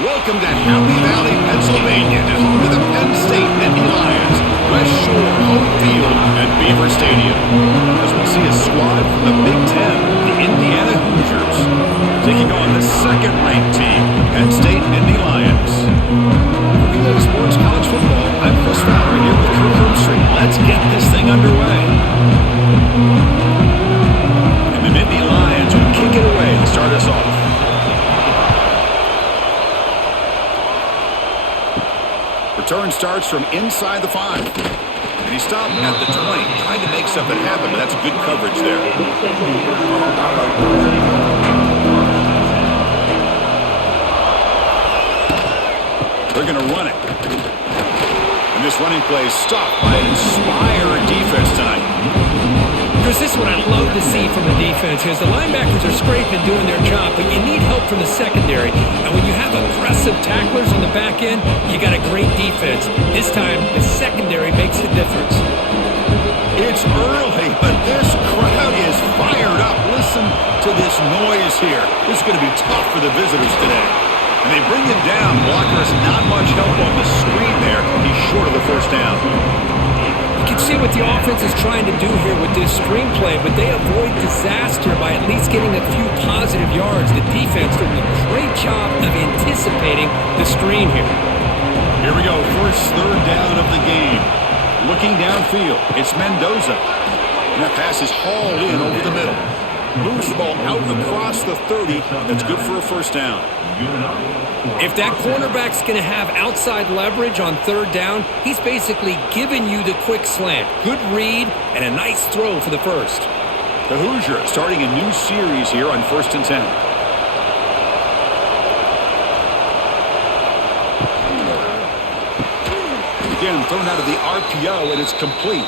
Welcome to Happy Valley, Pennsylvania, and home to the Penn State Nittany Lions, West Shore home field at Beaver Stadium. As we see a squad from the Big Ten, the Indiana Hoosiers, taking on the second-ranked team, Penn State Nittany Lions. For VA Sports College Football, I'm Chris Fowler here with Kurt Herbstreit. Let's get this thing underway. And the Nittany Lions will kick it away to start us off. Return starts from inside the 5. And he stopped at the 20, trying to make something happen, but that's good coverage there. They're going to run it. And this running play is stopped by an inspired defense tonight. Chris, this is what I love to see from the defense is the linebackers are scraping doing their job, but you need help from the secondary. And when you have aggressive tacklers on the back end, you got a great defense. This time, the secondary makes the difference. It's early, but this crowd is fired up. Listen to this noise here. This is going to be tough for the visitors today. And they bring him down. Walker's not much help on the screen there. He's short of the first down. You can see what the offense is trying to do here with this screenplay, but they avoid disaster by at least getting a few positive yards. The defense doing a great job of anticipating the screen here. Here we go, first third down of the game. Looking downfield, it's Mendoza. And that pass is hauled in over the middle. Moves the ball out across the 30. That's good for a first down. If that cornerback's going to have outside leverage on third down, he's basically giving you the quick slant. Good read and a nice throw for the first. The Hoosiers starting a new series here on 1st and 10. Again, thrown out of the RPO, and it's complete.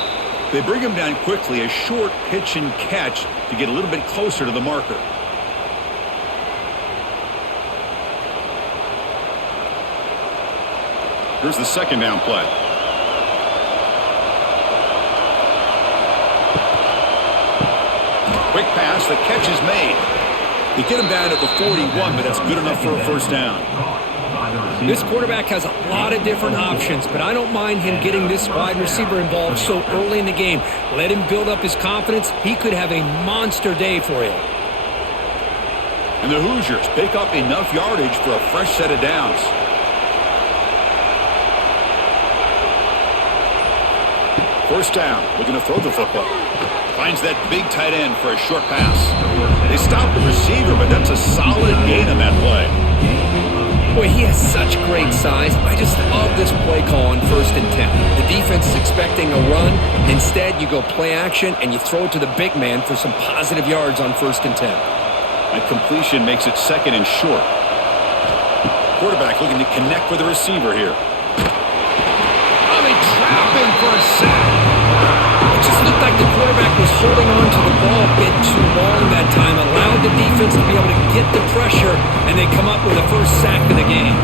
They bring him down quickly, a short pitch and catch to get a little bit closer to the marker. Here's the second down play. Quick pass, the catch is made. They get him down at the 41, but that's good enough for a first down. This quarterback has a lot of different options, but I don't mind him getting this wide receiver involved so early in the game. Let him build up his confidence. He could have a monster day for you. And the Hoosiers pick up enough yardage for a fresh set of downs. First down, looking to throw the football. Finds that big tight end for a short pass. They stop the receiver, but that's a solid gain on that play. Boy, he has such great size. I just love this play call on 1st and 10. The defense is expecting a run. Instead, you go play action, and you throw it to the big man for some positive yards on 1st and 10. And completion makes it second and short. Quarterback looking to connect with the receiver here. Oh, they trap him for a sack. It just looked like the quarterback was holding on to the ball a bit too long that time, allowed the defense to be able to get the pressure, and they come up with the first sack of the game.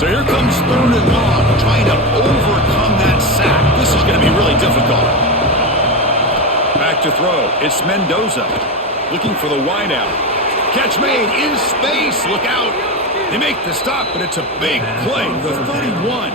So here comes 3rd and long, trying to overcome that sack. This is going to be really difficult. Back to throw. It's Mendoza looking for the wideout. Catch made in space. Look out. They make the stop, but it's a big play. The 31.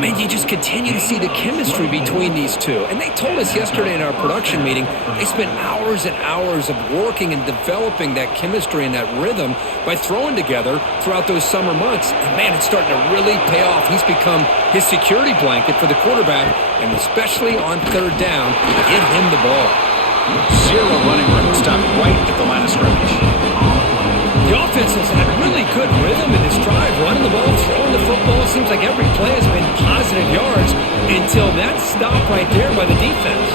Man, you just continue to see the chemistry between these two. And they told us yesterday in our production meeting, they spent hours and hours of working and developing that chemistry and that rhythm by throwing together throughout those summer months. And man, it's starting to really pay off. He's become his security blanket for the quarterback, and especially on third down, give him the ball. Zero running room. Stop right at the line of scrimmage. The offense has had really good rhythm in this drive, running the ball, throwing the football. It seems like every play has been positive yards until that stop right there by the defense.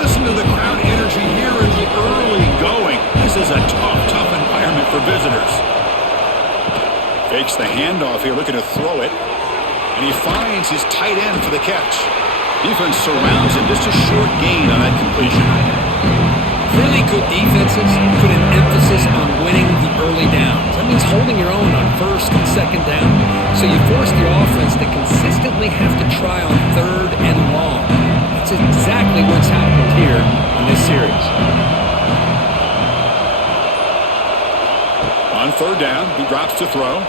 Listen to the crowd energy here in the early going. This is a tough environment for visitors. Fakes the handoff here, looking to throw it. And he finds his tight end for the catch. Defense surrounds him, just a short gain on that completion. Really good defenses put an emphasis on winning the early downs. That means holding your own on first and second down. So you force the offense to consistently have to try on third and long. That's exactly what's happened here in this series. On third down, he drops to throw.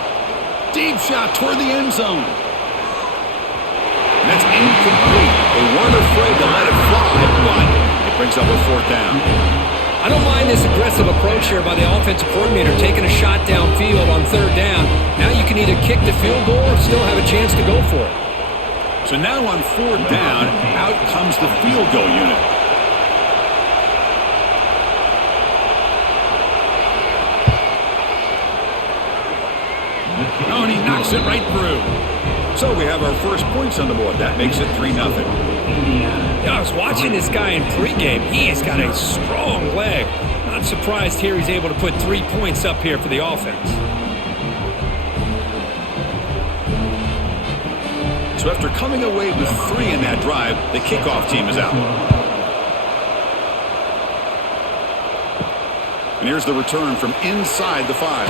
Deep shot toward the end zone. And that's incomplete. They weren't afraid to let it fly, but it brings up a fourth down. I don't mind this aggressive approach here by the offensive coordinator, taking a shot downfield on third down. Now you can either kick the field goal or still have a chance to go for it. So now on fourth down, out comes the field goal unit. Oh, and he knocks it right through. So we have our first points on the board. That makes it 3-0. Yeah, I was watching this guy in pregame. He has got a strong leg. Not surprised here he's able to put 3 points up here for the offense. So after coming away with 3 in that drive, the kickoff team is out. And here's the return from inside the 5.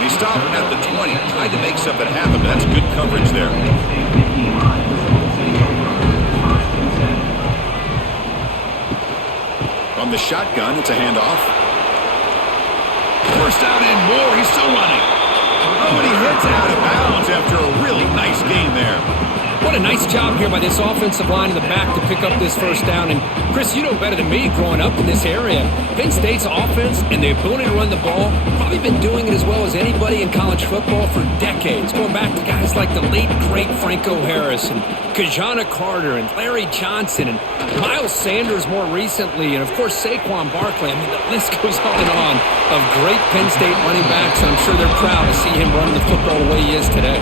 And he stopped at the 20, tried to make something happen, but that's good coverage there. From the shotgun, it's a handoff. First down and more, he's still running. Oh, and he hits out of bounds after a really nice game there. What a nice job here by this offensive line in the back to pick up this first down. And, Chris, you know better than me growing up in this area. Penn State's offense and the ability to run the ball, probably been doing it as well as anybody in college football for decades, going back to guys like the late, great Franco Harris and Kajana Carter and Larry Johnson and Miles Sanders more recently, and, of course, Saquon Barkley. I mean, the list goes on of great Penn State running backs. I'm sure they're proud to see him running the football the way he is today.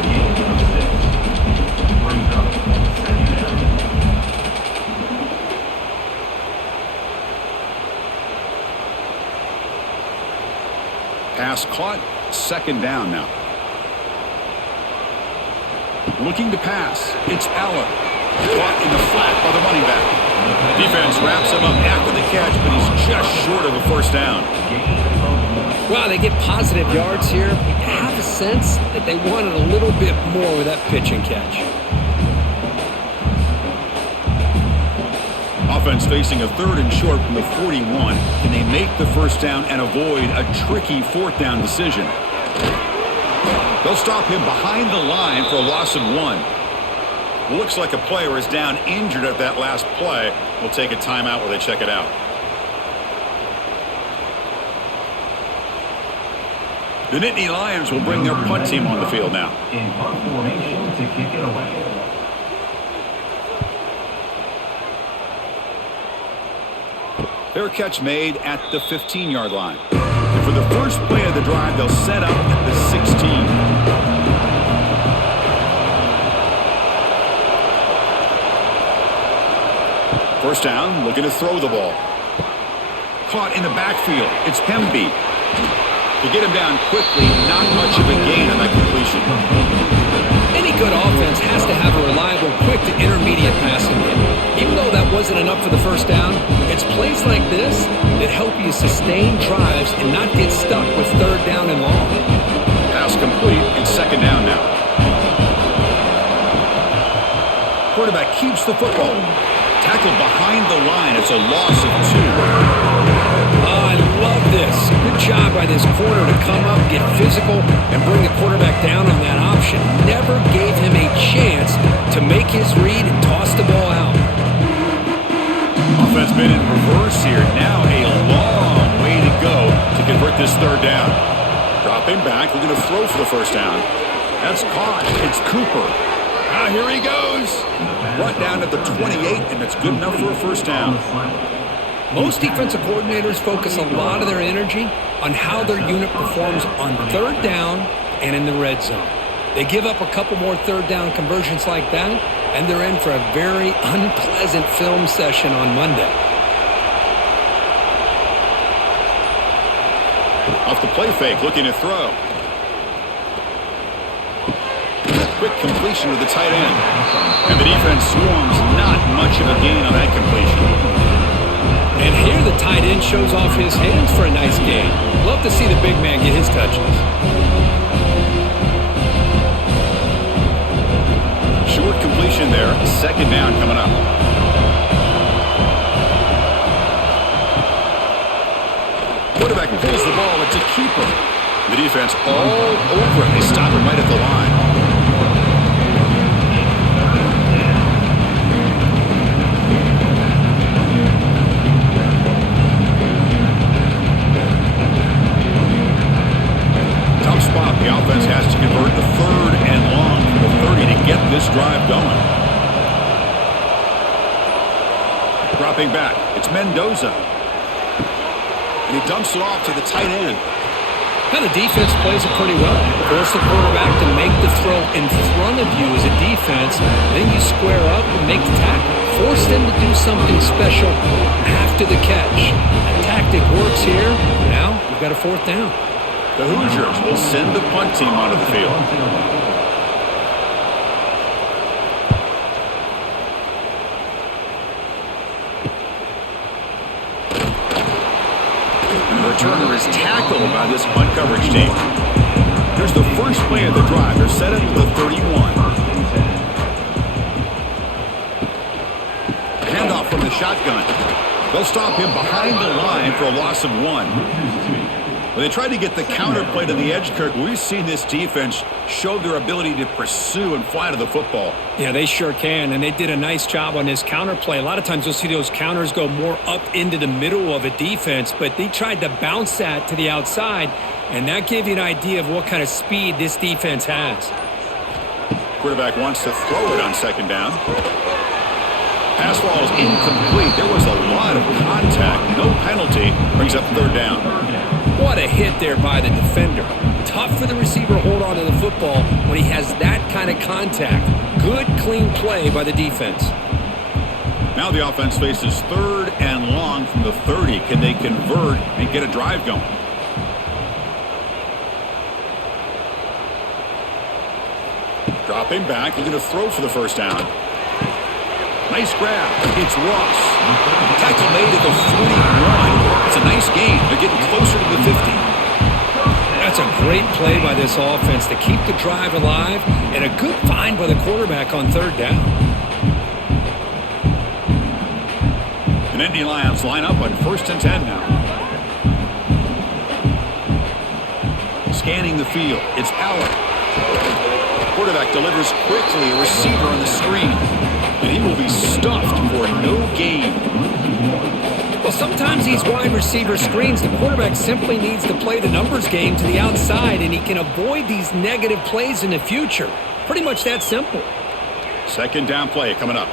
Pass caught, second down now. Looking to pass, it's Allen. Caught in the flat by the running back. Defense wraps him up after the catch, but he's just short of a first down. Well, they get positive yards here. I have a sense that they wanted a little bit more with that pitch and catch. Offense facing a third and short from the 41. Can they make the first down and avoid a tricky fourth down decision? They'll stop him behind the line for a loss of 1. Looks like a player is down injured at that last play. We'll take a timeout while they check it out. The Nittany Lions will bring their punt team on the field now. In punt formation to kick it away. Fair catch made at the 15-yard line. And for the first play of the drive, they'll set up at the 16. First down, looking to throw the ball. Caught in the backfield. It's Hemby. To get him down quickly, not much of a gain on that completion. Any good offense has to have a reliable, quick to intermediate passing game. Even though that wasn't enough for the first down, it's plays like this that help you sustain drives and not get stuck with third down and long. Pass complete. It's second down now. Quarterback keeps the football. Tackled behind the line. It's a loss of 2. Oh, I love this. Good job by this corner to come up, get physical, and bring the quarterback down on that option. Never gave him a chance to make his read and toss the ball out. Offense been in reverse here. Now a long way to go to convert this third down. Dropping back, looking to throw for the first down. That's caught. It's Cooper. Ah, here he goes. Brought down at the 28, and that's good enough for a first down. Most defensive coordinators focus a lot of their energy on how their unit performs on third down and in the red zone. They give up a couple more third down conversions like that, and they're in for a very unpleasant film session on Monday. Off the play fake, looking to throw. Quick completion to the tight end. And the defense swarms, not much of a gain on that completion. And here the tight end shows off his hands for a nice gain. Love to see the big man get his touches. Short completion there. Second down coming up. Quarterback pulls the ball. It's a keeper. The defense all over it. They stop it right at the line. Tough spot. The offense has to convert the third and long from the 30 to get this drive going. Dropping back. It's Mendoza. And he dumps it off to the tight end. Now the defense plays it pretty well. Force the quarterback to make the throw in front of you as a defense. Then you square up and make the tackle. Force them to do something special after the catch. That tactic works here. Now we've got a fourth down. The Hoosiers will send the punt team onto the field. Returner is tackled by this punt coverage team. Here's the first play of the drive. They're set up at the 31. Handoff from the shotgun. They'll stop him behind the line for a loss of 1. When they tried to get the counter play to the edge, Kirk, we've seen this defense show their ability to pursue and fly to the football. Yeah, they sure can, and they did a nice job on this counter play. A lot of times you'll see those counters go more up into the middle of a defense, but they tried to bounce that to the outside, and that gave you an idea of what kind of speed this defense has. Quarterback wants to throw it on second down. Pass ball is incomplete. There was a lot of contact. No penalty. Brings up third down. What a hit there by the defender. Tough for the receiver to hold on to the football when he has that kind of contact. Good, clean play by the defense. Now the offense faces third and long from the 30. Can they convert and get a drive going? Dropping back, looking to throw for the first down. Nice grab. It's Ross. Tackle made at the 41. It's a nice gain. They're getting closer to the 50. That's a great play by this offense to keep the drive alive, and a good find by the quarterback on third down. And Indy Lions line up on 1st and 10 now. Scanning the field. It's Allen. Quarterback delivers quickly. A receiver on the screen. And he will be stuffed for no gain. Well, sometimes these wide receiver screens, the quarterback simply needs to play the numbers game to the outside, and he can avoid these negative plays in the future. Pretty much that simple. Second down play coming up.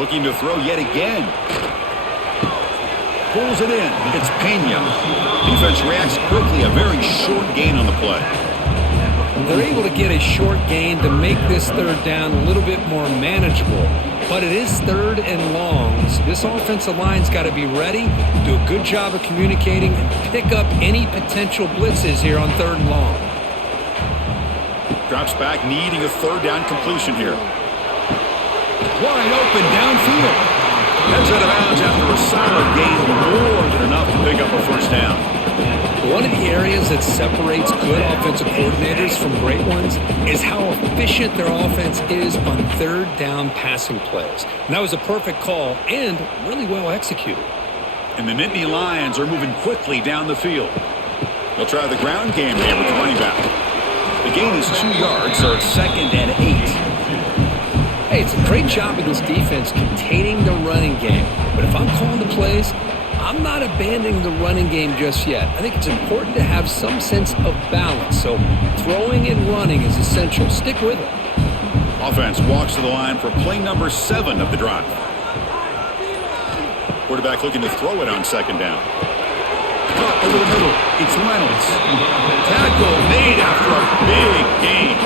Looking to throw yet again. Pulls it in. It's Pena. Defense reacts quickly. A very short gain on the play. They're able to get a short gain to make this third down a little bit more manageable. But it is third and long, so this offensive line's got to be ready, do a good job of communicating, and pick up any potential blitzes here on third and long. Drops back, needing a third down completion here. Wide open downfield. Heads out of bounds after a solid gain, more than enough to pick up a first down. One of the areas that separates good offensive coordinators from great ones is how efficient their offense is on third down passing plays. And that was a perfect call and really well executed. And the Nittany Lions are moving quickly down the field. They'll try the ground game here with the running back. The gain is 2 yards, so it's 2nd and 8. Hey, it's a great job of this defense containing the running game. But if I'm calling the plays, I'm not abandoning the running game just yet. I think it's important to have some sense of balance. So throwing and running is essential. Stick with it. Offense walks to the line for play number 7 of the drive. Quarterback looking to throw it on second down. Caught over the middle. It's Reynolds. Tackle made after a big gain.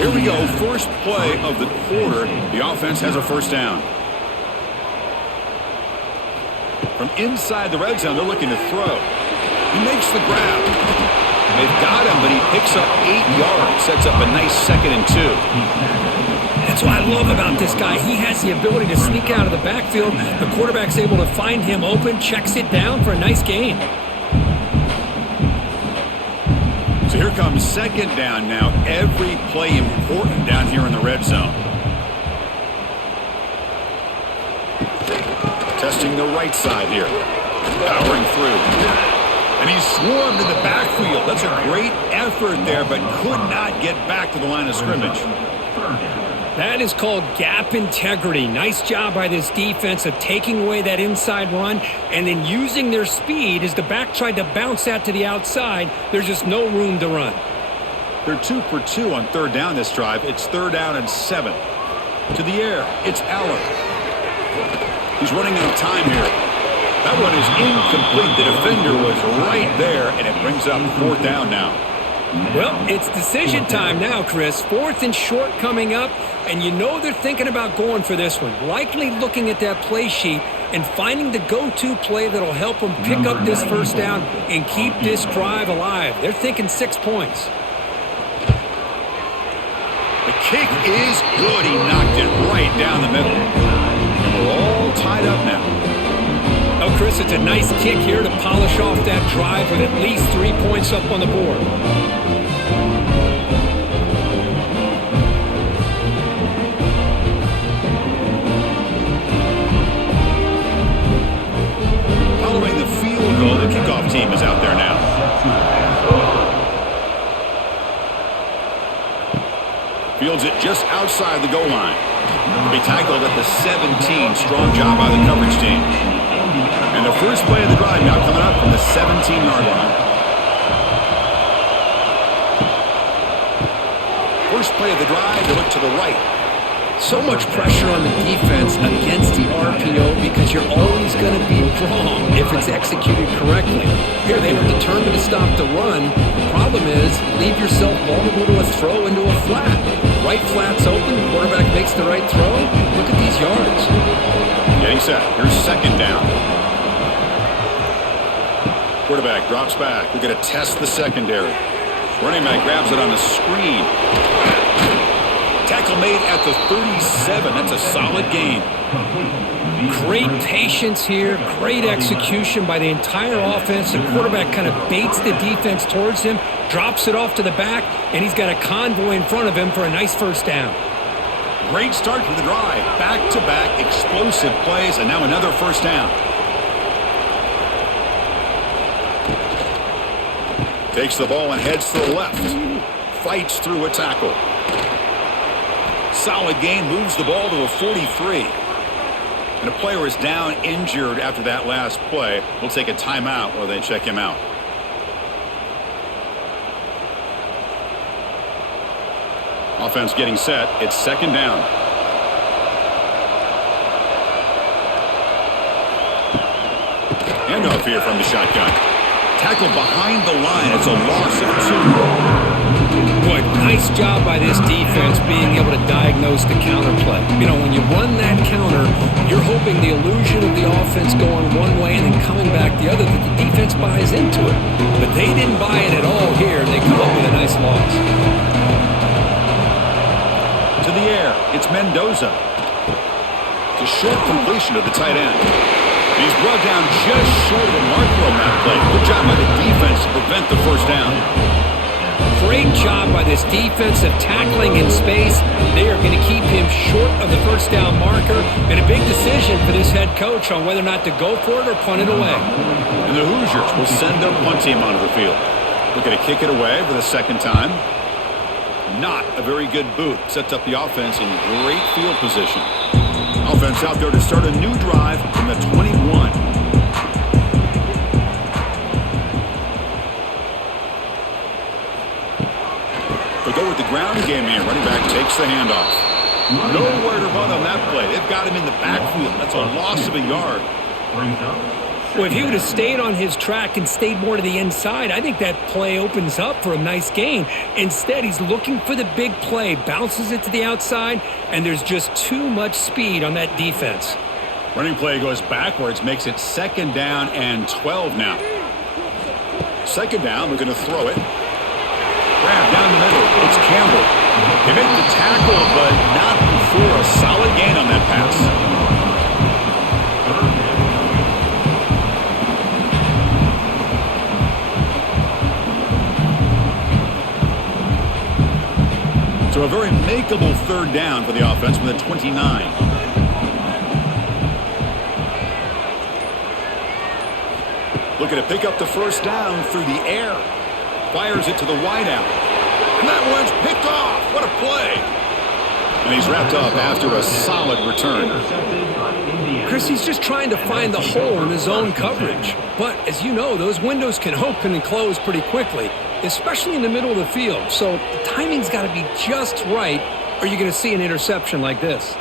So here we go, first play of the quarter. The offense has a first down. From inside the red zone, they're looking to throw. He makes the grab. They've got him, but he picks up 8 yards. Sets up a nice 2nd and 2. That's what I love about this guy. He has the ability to sneak out of the backfield. The quarterback's able to find him open, checks it down for a nice gain. So here comes 2nd down now. Every play important down here in the red zone. Testing the right side here. Powering through. And he's swarmed in the backfield. That's a great effort there, but could not get back to the line of scrimmage. That is called gap integrity. Nice job by this defense of taking away that inside run and then using their speed as the back tried to bounce that to the outside. There's just no room to run. They're 2 for 2 on 3rd down this drive. It's 3rd down and 7. To the air, it's Allen. He's running out of time here. That one is incomplete. The defender was right there, and it brings up 4th down now. Well, it's decision time now, Chris. 4th and short coming up, and you know they're thinking about going for this one. Likely looking at that play sheet and finding the go-to play that'll help them pick up this first down and keep this drive alive. They're thinking 6 points. The kick is good. He knocked it right down the middle. And we're all tied up now. Oh, Chris, it's a nice kick here to polish off that drive with at least 3 points up on the board. Following the field goal, the kickoff team is out there now. Fields it just outside the goal line. To be tackled at the 17. Strong job by the coverage team. And the first play of the drive now coming up from the 17-yard line. First play of the drive, they look to the right. So much pressure on the defense against the RPO because you're always going to be wrong if it's executed correctly. Here they were determined to stop the run. The problem is leave yourself vulnerable to a throw into a flat. Right flat's open, the quarterback makes the right throw. Look at these yards. Getting set. Here's 2nd down. Quarterback drops back. We're going to test the secondary. Running back grabs it on a screen. Tackle made at the 37. That's a solid gain. Great patience here. Great execution by the entire offense. The quarterback kind of baits the defense towards him, drops it off to the back, and he's got a convoy in front of him for a nice first down. Great start to the drive. Back-to-back explosive plays, and now another first down. Takes the ball and heads to the left. Fights through a tackle. Solid gain, moves the ball to a 43. And a player is down injured after that last play. We'll take a timeout while they check him out. Offense getting set. It's 2nd down. Handoff here from the shotgun. Tackled behind the line. It's a loss of 2. Boy, nice job by this defense being able to diagnose the counter play. You know, when you run that counter, you're hoping the illusion of the offense going one way and then coming back the other, that the defense buys into it. But they didn't buy it at all here, and they come up with a nice loss. To the air, it's Mendoza. It's a short completion to the tight end. He's brought down just short of a marker on that play. Good job by the defense to prevent the first down. Great job by this defense of tackling in space. They are going to keep him short of the first down marker, and a big decision for this head coach on whether or not to go for it or punt it away. And the Hoosiers will send their punt team onto the field. Looking to kick it away for the 2nd time. Not a very good boot. Sets up the offense in great field position. Offense out there to start a new drive from the 21. They go with the ground game here. Running back takes the handoff. Nowhere to run on that play. They've got him in the backfield. That's a loss of a yard. Well, if he would have stayed on his track and stayed more to the inside, I think that play opens up for a nice gain. Instead, he's looking for the big play, bounces it to the outside, and there's just too much speed on that defense. Running play goes backwards, makes it 2nd down and 12 now. 2nd down, we're going to throw it. Grab down the middle. It's Campbell. They make the tackle, but not before a solid gain on that pass. So a very makeable 3rd down for the offense with a 29. Looking to pick up the 1st down through the air. Fires it to the wideout. And that one's picked off. What a play. And he's wrapped up after a solid return. Chris, he's just trying to find the hole in his own coverage. But as you know, those windows can open and close pretty quickly, especially in the middle of the field. So the timing's got to be just right, or you're going to see an interception like this.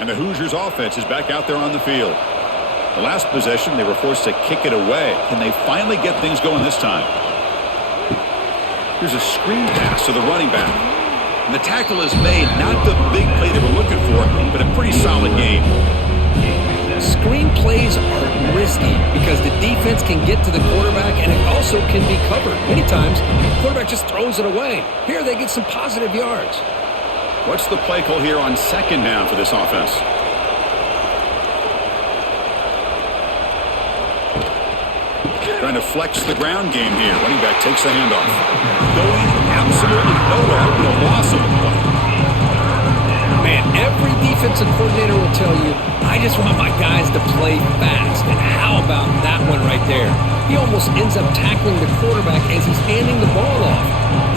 And the Hoosiers offense is back out there on the field. The last possession, they were forced to kick it away. Can they finally get things going this time? Here's a screen pass to the running back. And the tackle is made, not the big play they were looking for, but a pretty solid game. Screen plays are risky because the defense can get to the quarterback and it also can be covered. Many times, the quarterback just throws it away. Here they get some positive yards. What's the play call here on 2nd down for this offense? Trying to flex the ground game here. Running back takes the handoff. Going absolutely nowhere with a loss of the play. Man, every defensive coordinator will tell you, I just want my guys to play fast. And how about that one right there? He almost ends up tackling the quarterback as he's handing the ball off.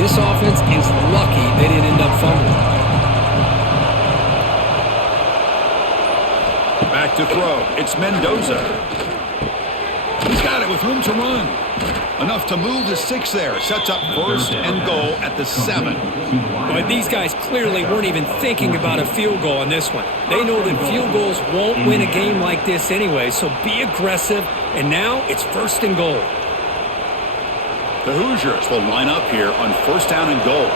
This offense is lucky they didn't end up fumbling. Back to throw. It's Mendoza. He's got it with room to run. Enough to move the 6 there. Sets up 1st and goal at the 7. But these guys clearly weren't even thinking about a field goal on this one. They know that field goals won't win a game like this anyway, so be aggressive. And now it's 1st and goal. The Hoosiers will line up here on 1st down and goal.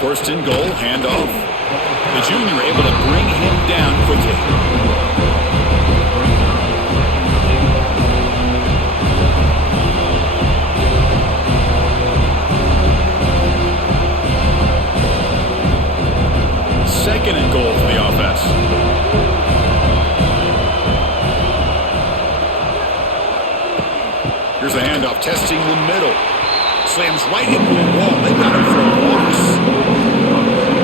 First and goal, handoff. The junior able to bring him down quickly. Second and goal for the offense. Here's a handoff, testing the middle. Slams right into a wall. They got him for a loss.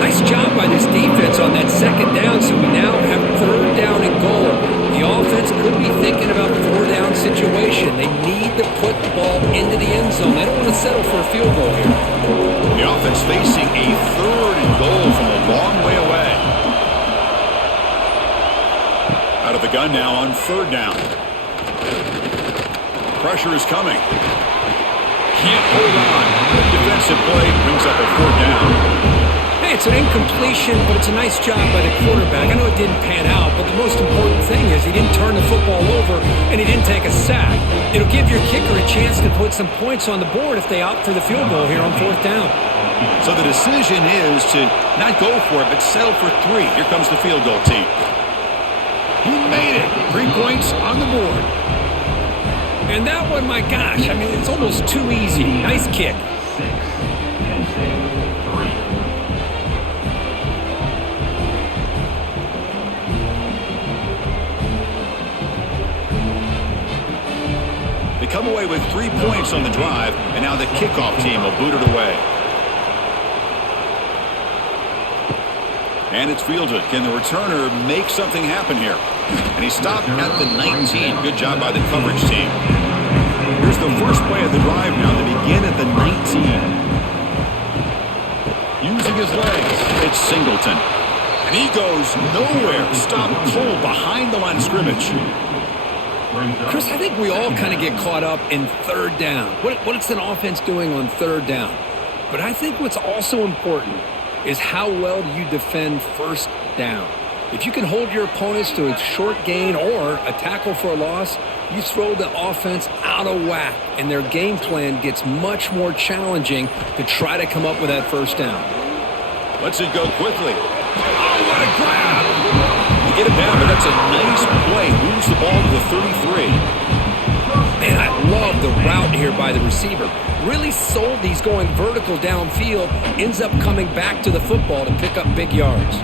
Nice job by this defense on that 2nd down, so we now have 3rd down and goal. The offense could be thinking about 4th-down situation. They need to put the ball into the end zone. They don't want to settle for a field goal here. The offense facing a 3rd and goal from a long way away. Out of the gun now on 3rd down. Pressure is coming. Can't hold on. Good defensive play brings up a 4th down. Hey, it's an incompletion, but it's a nice job by the quarterback. I know it didn't pan out, but the most important thing is he didn't turn the football over and he didn't take a sack. It'll give your kicker a chance to put some points on the board if they opt for the field goal here on 4th down. So the decision is to not go for it, but settle for 3. Here comes the field goal team. He made it. 3 points on the board. And that one, my gosh, I mean, it's almost too easy. Nice kick. 6. Penn State 3. They come away with 3 points on the drive, and now the kickoff team will boot it away. And it's fielded. Can the returner make something happen here? And he stopped at the 19. Good job by the coverage team. Here's the first play of the drive now. They begin at the 19. Using his legs, it's Singleton. And he goes nowhere. Stopped cold behind the line of scrimmage. Chris, I think we all kind of get caught up in third down. What's an offense doing on third down? But I think what's also important is how well do you defend first down. If you can hold your opponents to a short gain or a tackle for a loss, you throw the offense out of whack, and their game plan gets much more challenging to try to come up with that first down. Lets it go quickly. Oh, what a grab! You get it down, but that's a nice play. Moves the ball to the 33. Man, I love the route here by the receiver. Really sold he's going vertical downfield, ends up coming back to the football to pick up big yards.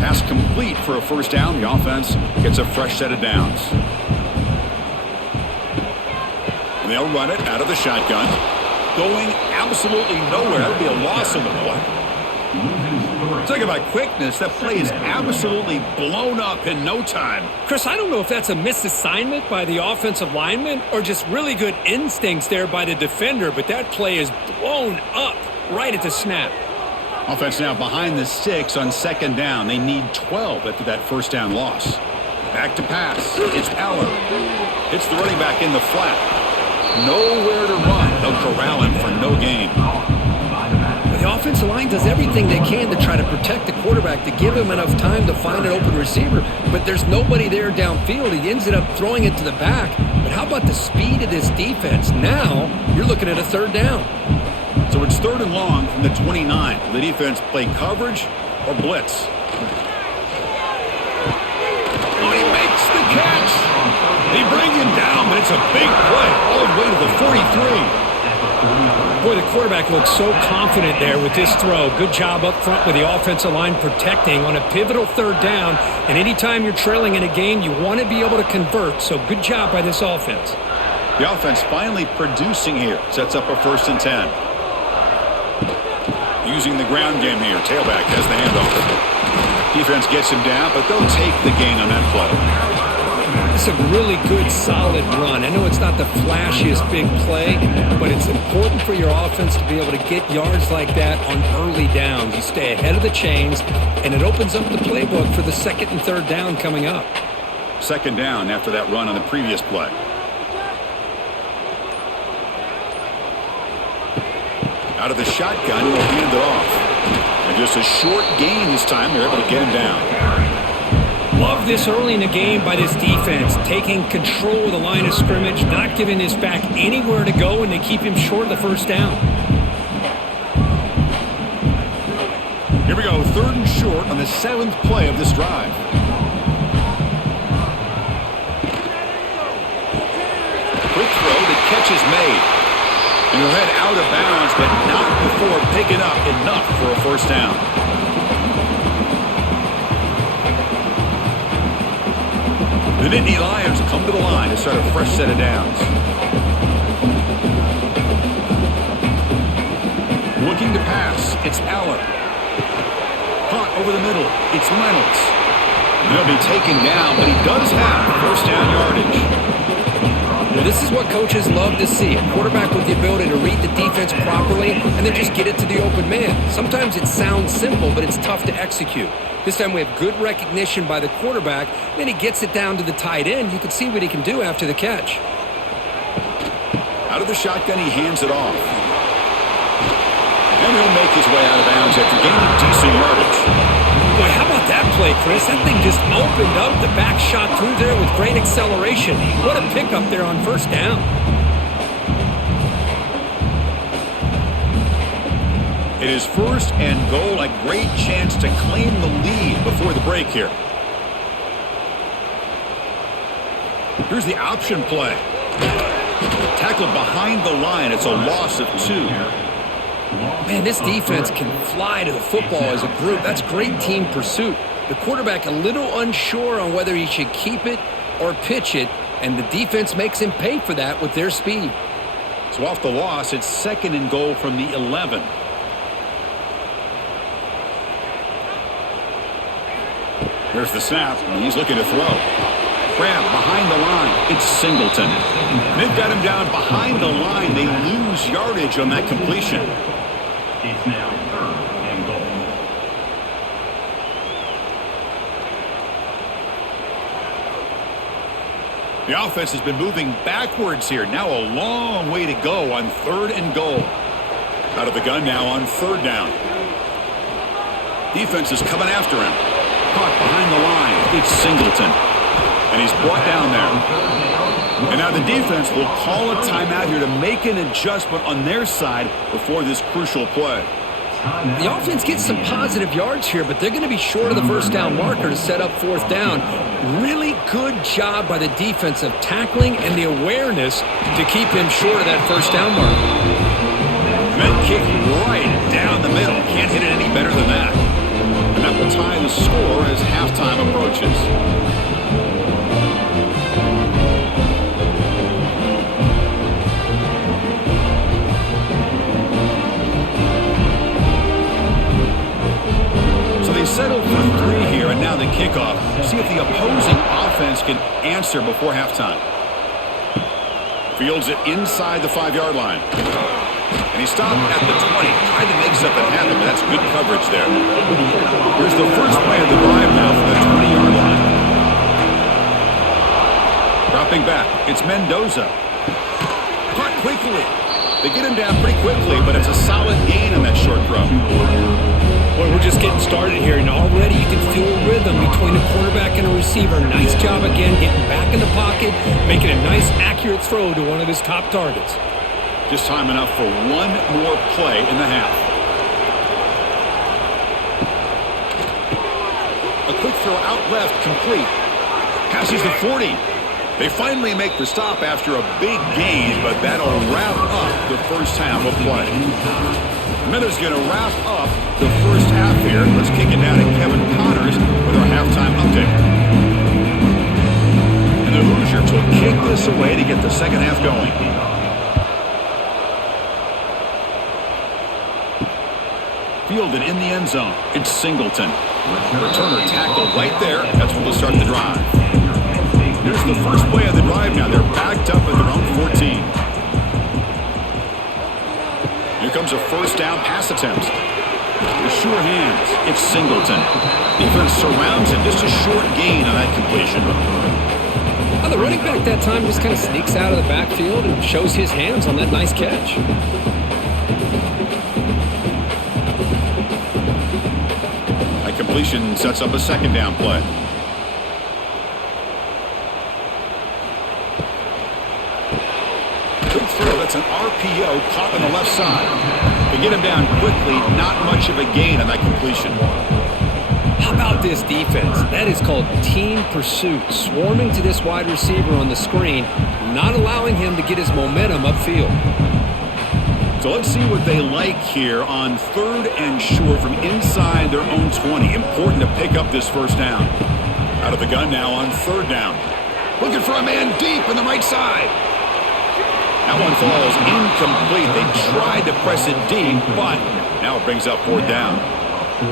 Pass complete for a first down. The offense gets a fresh set of downs. They'll run it out of the shotgun. Going absolutely nowhere. That'll be a loss on the play. Talk about quickness. That play is absolutely blown up in no time. Chris, I don't know if that's a misassignment by the offensive lineman or just really good instincts there by the defender, but that play is blown up right at the snap. Offense now behind the 6 on second down. They need 12 after that first down loss. Back to pass. It's Allen. Hits the running back in the flat. Nowhere to run. They'll corral him for no gain. The offensive line does everything they can to try to protect the quarterback, to give him enough time to find an open receiver, but there's nobody there downfield. He ends up throwing it to the back. But how about the speed of this defense? Now you're looking at a third down. So it's third and long from the 29. The defense play coverage or blitz. Oh, he makes the catch. They bring him down, but it's a big play all the way to the 43. Boy, the quarterback looks so confident there with this throw. Good job up front with the offensive line protecting on a pivotal third down. And anytime you're trailing in a game, you want to be able to convert. So good job by this offense. The offense finally producing here. Sets up a 1st and 10. Using the ground game here. Tailback has the handoff. Defense gets him down, but they'll take the gain on that play. It's a really good, solid run. I know it's not the flashiest big play, but it's important for your offense to be able to get yards like that on early downs. You stay ahead of the chains, and it opens up the playbook for the second and third down coming up. Second down after that run on the previous play. Out of the shotgun, he'll hand it off. And just a short gain this time. They're able to get him down. Love this early in the game by this defense, taking control of the line of scrimmage, not giving this back anywhere to go, and they keep him short of the first down. Here we go, third and short on the 7th play of this drive. Quick throw, the catch is made. And he'll head out of bounds, but not before picking up enough for a first down. The Nittany Lions come to the line to start a fresh set of downs. Looking to pass, it's Allen. Hunt over the middle, it's Reynolds. He'll be taken down, but he does have first down yardage. This is what coaches love to see, a quarterback with the ability to read the defense properly and then just get it to the open man. Sometimes it sounds simple, but it's tough to execute. This time we have good recognition by the quarterback, then he gets it down to the tight end. You can see what he can do after the catch. Out of the shotgun, he hands it off. And he'll make his way out of bounds after gaining decent yardage. Boy, how about that play, Chris? That thing just opened up. The back shot through there with great acceleration. What a pickup there on first down. It is first and goal, a great chance to claim the lead before the break here. Here's the option play. Tackled behind the line. It's a loss of 2. Man, this defense can fly to the football as a group. That's great team pursuit. The quarterback a little unsure on whether he should keep it or pitch it, and the defense makes him pay for that with their speed. So off the loss, it's second and goal from the 11. Here's the snap, and he's looking to throw. Grab behind the line. It's Singleton. They've got him down behind the line. They lose yardage on that completion. It's now third and goal. The offense has been moving backwards here. Now a long way to go on 3rd and goal. Out of the gun now on 3rd down. Defense is coming after him. Caught behind the line. It's Singleton. And he's brought down there. And now the defense will call a timeout here to make an adjustment on their side before this crucial play. The offense gets some positive yards here, but they're going to be short of the first down marker to set up 4th down. Really good job by the defense of tackling and the awareness to keep him short of that first down marker. Men kick right down the middle. Can't hit it any better than that. And that will tie the score as halftime approaches. Settle for 3 here, and now the kickoff. See if the opposing offense can answer before halftime. Fields it inside the 5-yard line. And he stopped at the 20, trying to make something happen, but that's good coverage there. Here's the first play of the drive now from the 20-yard line. Dropping back, it's Mendoza. Caught quickly. They get him down pretty quickly, but it's a solid gain on that short throw. Well, we're just getting started here, and already you can feel a rhythm between a quarterback and a receiver. Nice job again getting back in the pocket, making a nice, accurate throw to one of his top targets. Just time enough for one more play in the half. A quick throw out left, complete. Passes the 40. They finally make the stop after a big gain, but that'll wrap up the first half of play. Miller's going to wrap up the first half here. Let's kick it down to Kevin Connors with our halftime update. And the Hoosiers will kick this away to get the second half going. Fielded in the end zone. It's Singleton. Returner tackled right there. That's where they'll start the drive. Here's the first play of the drive now. They're backed up at their own 14. Here comes a first down pass attempt. The sure hands. It's Singleton. Defense surrounds him. Just a short gain on that completion. Well, the running back that time just kind of sneaks out of the backfield and shows his hands on that nice catch. That completion sets up a second down play. Good throw. That's an RPO caught on the left side. They get him down quickly. Not much of a gain on that completion. How about this defense? That is called team pursuit. Swarming to this wide receiver on the screen, not allowing him to get his momentum upfield. So let's see what they like here on 3rd and short from inside their own 20. Important to pick up this first down. Out of the gun now on 3rd down. Looking for a man deep on the right side. That one falls incomplete. They tried to press it deep, but now it brings up 4th down.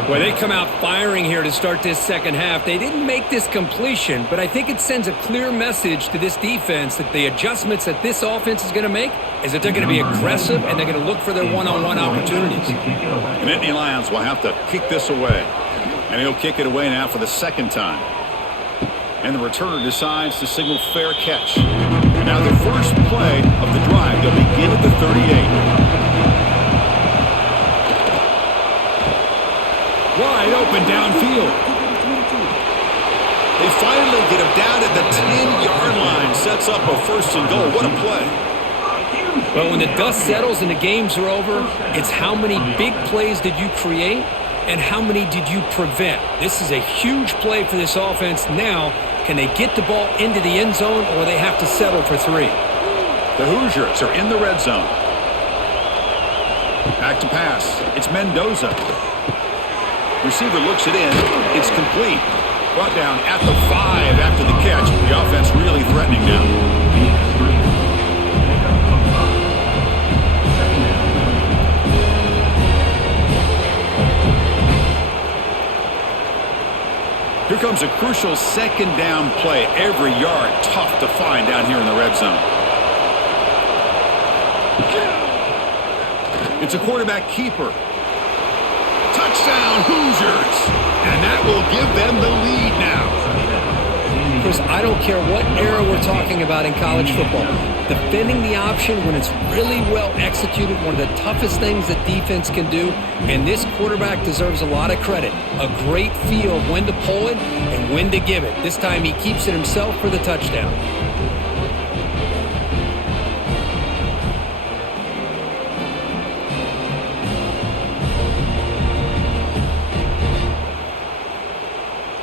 Well, they come out firing here to start this second half. They didn't make this completion, but I think it sends a clear message to this defense that the adjustments that this offense is going to make is that they're going to be aggressive and they're going to look for their one-on-one opportunities. And Nittany Lions will have to kick this away. And he'll kick it away now for the second time. And the returner decides to signal fair catch. Now the first play of the drive, they'll begin at the 38. Wide open downfield. They finally get him down at the 10-yard line. Sets up a 1st and goal. What a play. Well, when the dust settles and the games are over, it's how many big plays did you create and how many did you prevent. This is a huge play for this offense. Now, can they get the ball into the end zone or they have to settle for 3? The Hoosiers are in the red zone. Back to pass. It's Mendoza. Receiver looks it in. It's complete. Brought down at the 5 after the catch. The offense really threatening now. Here comes a crucial second down play. Every yard tough to find down here in the red zone. It's a quarterback keeper. Touchdown, Hoosiers! And that will give them the lead now. Chris, I don't care what era we're talking about in college football. Defending the option when it's really well executed, one of the toughest things that defense can do, and this quarterback deserves a lot of credit. A great feel of when to pull it and when to give it. This time he keeps it himself for the touchdown.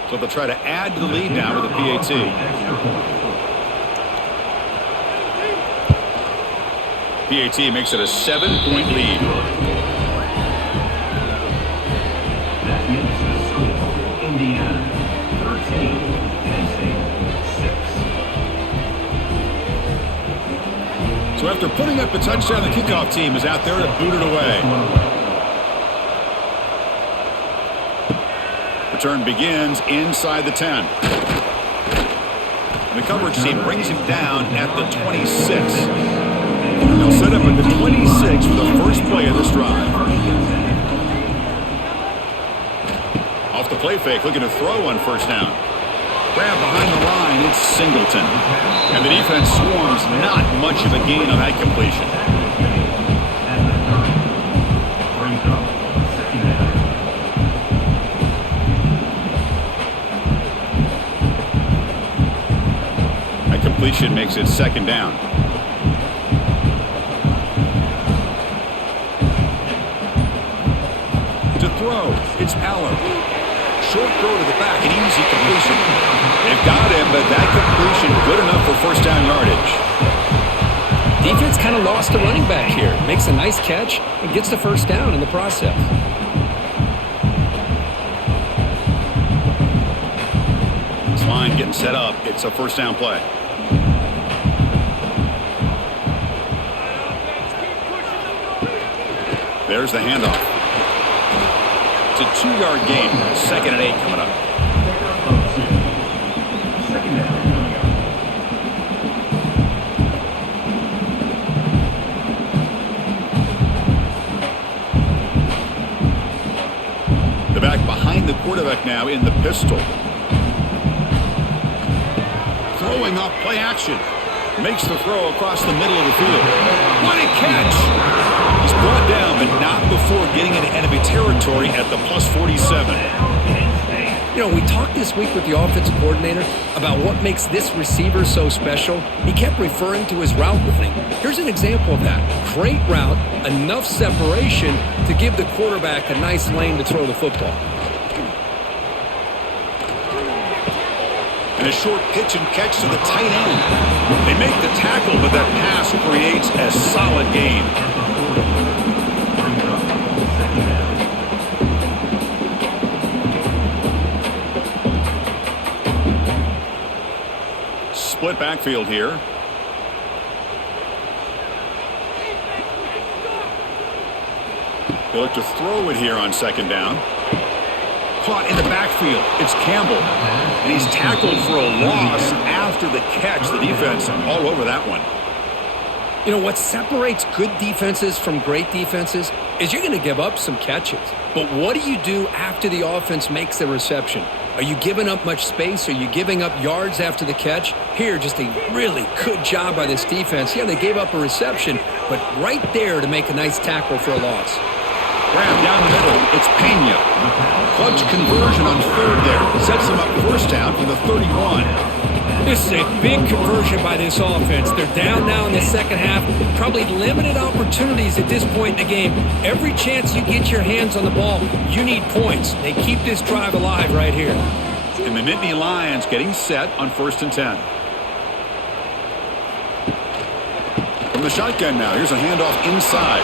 So they'll try to add to the lead now with the PAT. PAT makes it a 7-point lead. That makes the score Indiana 13, Penn State 6. So after putting up a touchdown, the kickoff team is out there to boot it away. Return begins inside the 10. The coverage team brings him down at the 26. They'll set up at the 26 for the first play of this drive. Off the play fake, looking to throw on first down. Grab behind the line, it's Singleton. And the defense swarms, not much of a gain on that completion. Completion makes it second down. To throw, it's Aller. Short throw to the back, an easy completion. They've got him, but that completion good enough for first down yardage. Defense kind of lost the running back here. Makes a nice catch and gets the first down in the process. This line getting set up. It's a first down play. There's the handoff. It's a 2-yard gain. 2nd and 8 coming up. The back behind the quarterback now in the pistol. Throwing off play action. Makes the throw across the middle of the field. What a catch! He's brought down, but not before getting into enemy territory at the plus 47. You know, we talked this week with the offensive coordinator about what makes this receiver so special. He kept referring to his route running. Here's an example of that. Great route, enough separation to give the quarterback a nice lane to throw the football. And a short pitch and catch to the tight end. They make the tackle, but that pass creates a solid gain. Split backfield here. They look to throw it here on second down. Caught in the backfield. It's Campbell. And he's tackled for a loss after the catch. The defense all over that one. You know, what separates good defenses from great defenses is you're going to give up some catches. But what do you do after the offense makes the reception? Are you giving up much space? Are you giving up yards after the catch? Here, just a really good job by this defense. Yeah, they gave up a reception, but right there to make a nice tackle for a loss. Grab down the middle. It's Pena. Clutch conversion on third there. Sets them up first down from the 31. This is a big conversion by this offense. They're down now in the second half. Probably limited opportunities at this point in the game. Every chance you get your hands on the ball, you need points. They keep this drive alive right here. And the Nittany Lions getting set on 1st and 10. From the shotgun now. Here's a handoff inside.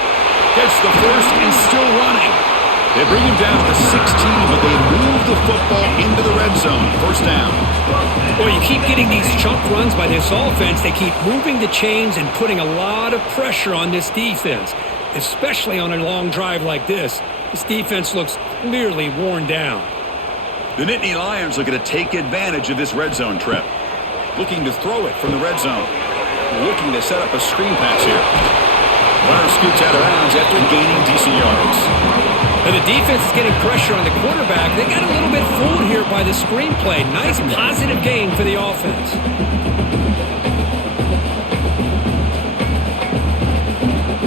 Gets the first and still running. They bring him down to the 16, but they move the football into the red zone. First down. Well, you keep getting these chunk runs by this offense. They keep moving the chains and putting a lot of pressure on this defense, especially on a long drive like this. This defense looks clearly worn down. The Nittany Lions looking to take advantage of this red zone trip. Looking to throw it from the red zone. Looking to set up a screen pass here. Runner scoots out of bounds after gaining decent yards. And the defense is getting pressure on the quarterback. They got a little bit fooled here by the screenplay. Nice positive gain for the offense.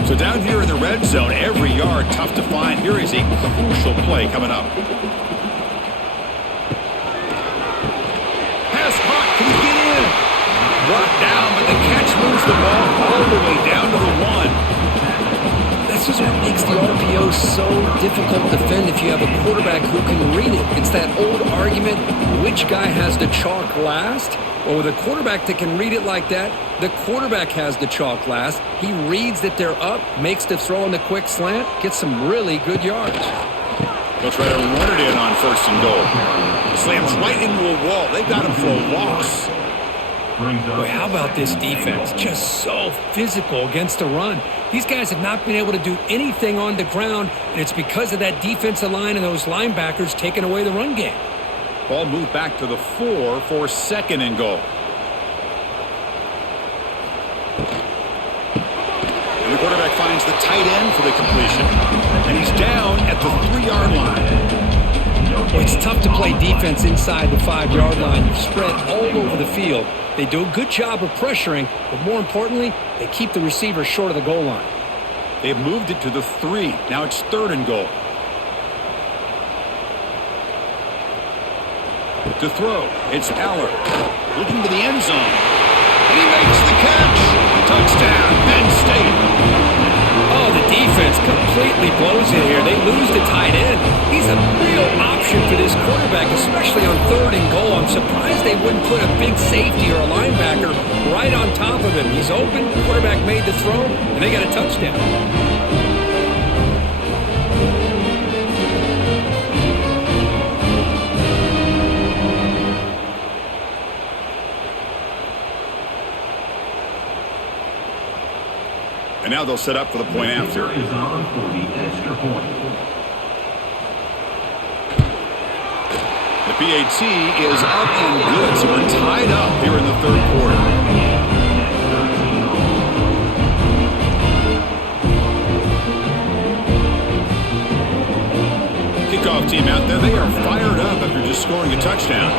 So down here in the red zone, every yard tough to find. Here is a crucial play coming up. Pass caught. Can he get in? Brought down, but the catch moves the ball all the way down to the 1. This is what makes the RPO so difficult to defend if you have a quarterback who can read it. It's that old argument, which guy has the chalk last? Well, with a quarterback that can read it like that, the quarterback has the chalk last. He reads that they're up, makes the throw on the quick slant, gets some really good yards. They'll try to run it in on 1st and goal. Slams right into a wall. They got him for a loss. Boy, how about this defense? Just so physical against the run. These guys have not been able to do anything on the ground, and it's because of that defensive line and those linebackers taking away the run game. Ball moved back to the 4 for 2nd and goal. And the quarterback finds the tight end for the completion. And he's down at the 3-yard line. Well, it's tough to play defense inside the 5-yard line. You've spread all over the field. They do a good job of pressuring, but more importantly, they keep the receiver short of the goal line. They've moved it to the 3. Now it's 3rd and goal. To throw, it's Aller. Looking to the end zone. And he makes the catch. Touchdown, Penn State. Oh, the defense completely blows it here. They lose the tight end. He's a real option for this quarterback, especially on 3rd and goal. I'm surprised they wouldn't put a big safety or a linebacker right on top of him. He's open, quarterback made the throw, and they got a touchdown. And now they'll set up for the point after. Is on for the extra point. The PAT is up and good, so we're tied up here in the 3rd quarter. Kickoff team out there, they are fired up after just scoring a touchdown.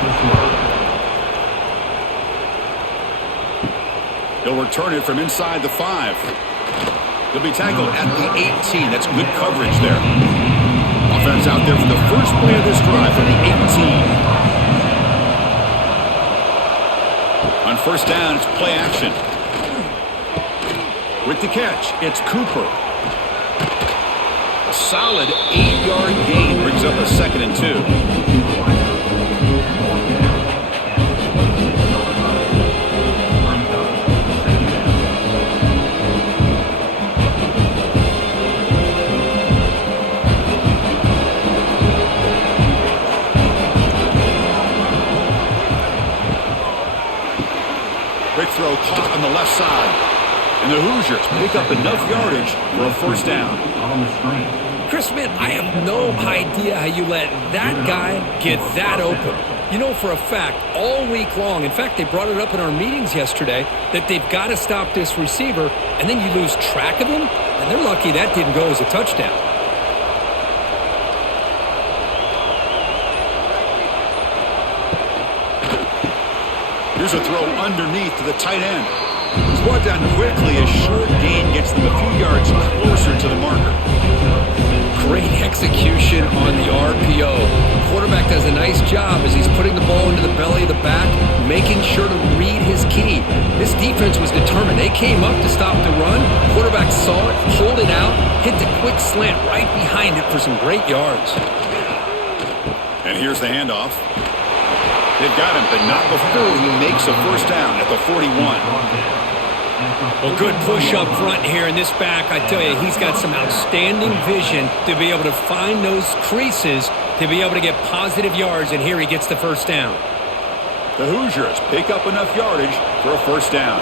He'll return it from inside the 5. He'll be tackled at the 18. That's good coverage there. Offense out there for the first play of this drive from the 18. On 1st down, it's play action. With the catch, it's Cooper. A solid 8-yard gain brings up a 2nd and 2. Quick throw caught on the left side. And the Hoosiers pick up enough yardage for a 1st down. On the screen. Chris, man, I have no idea how you let that guy get that open. You know for a fact, all week long, in fact, they brought it up in our meetings yesterday, that they've got to stop this receiver, and then you lose track of him, and they're lucky that didn't go as a touchdown. Here's a throw underneath to the tight end. It's brought down quickly. A short gain gets them a few yards closer to the marker. Great execution on the RPO. Quarterback does a nice job as he's putting the ball into the belly of the back, making sure to read his key. This defense was determined. They came up to stop the run. Quarterback saw it, pulled it out, hit the quick slant right behind it for some great yards. And here's the handoff. They've got him, but not before he makes a 1st down at the 41. Well, good push up front here in this back. I tell you, he's got some outstanding vision to be able to find those creases, to be able to get positive yards, and here he gets the 1st down. The Hoosiers pick up enough yardage for a 1st down.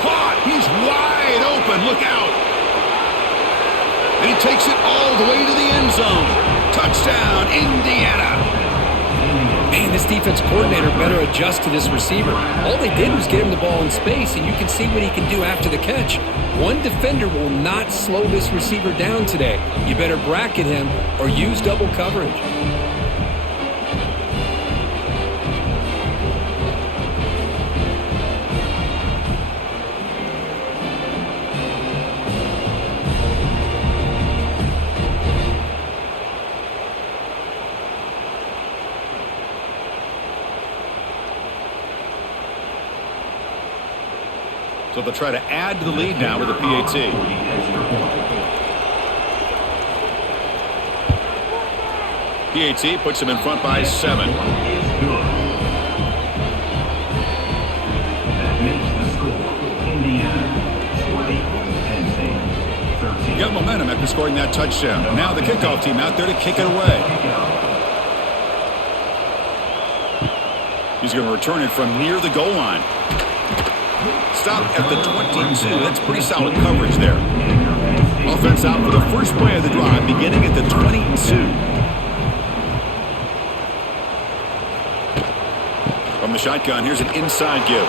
Caught! He's wide open. Look out! And he takes it all the way to the end zone. Touchdown, Indiana! Man, this defense coordinator better adjust to this receiver. All they did was get him the ball in space, and you can see what he can do after the catch. One defender will not slow this receiver down today. You better bracket him or use double coverage. So they'll try to add to the lead now with a PAT. PAT puts them in front by 7. That makes the score Indiana 20, Penn State 13. Got momentum after scoring that touchdown. Now the kickoff team out there to kick it away. He's going to return it from near the goal line. Stop at the 22. That's pretty solid coverage there. Offense out for the first play of the drive, beginning at the 22. From the shotgun, here's an inside give.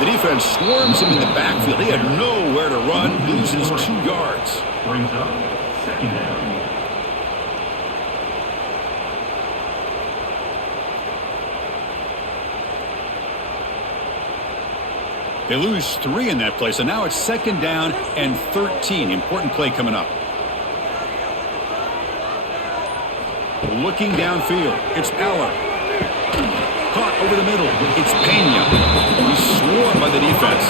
The defense swarms him in the backfield. He had nowhere to run, loses 2 yards. Brings up second down. They lose 3 in that play, so now it's 2nd down and 13. Important play coming up. Looking downfield, it's Aller. Caught over the middle, it's Pena. He's swarmed by the defense.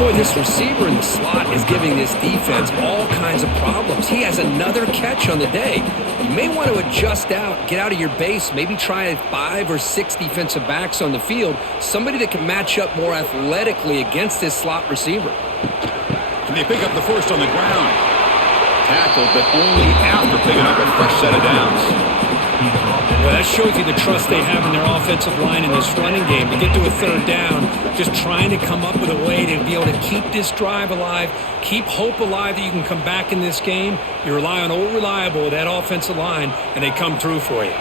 Boy, this receiver in the slot is giving this defense all kinds of problems. He has another catch on the day. You may want to adjust out, get out of your base, maybe try 5 or 6 defensive backs on the field, somebody that can match up more athletically against this slot receiver. And they pick up the first on the ground. Tackled, but only after picking up a fresh set of downs. Well, that shows you the trust they have in their offensive line in this running game. To get to a 3rd down, just trying to come up with a way to be able to keep this drive alive, keep hope alive that you can come back in this game. You rely on old reliable, that offensive line, and they come through for you.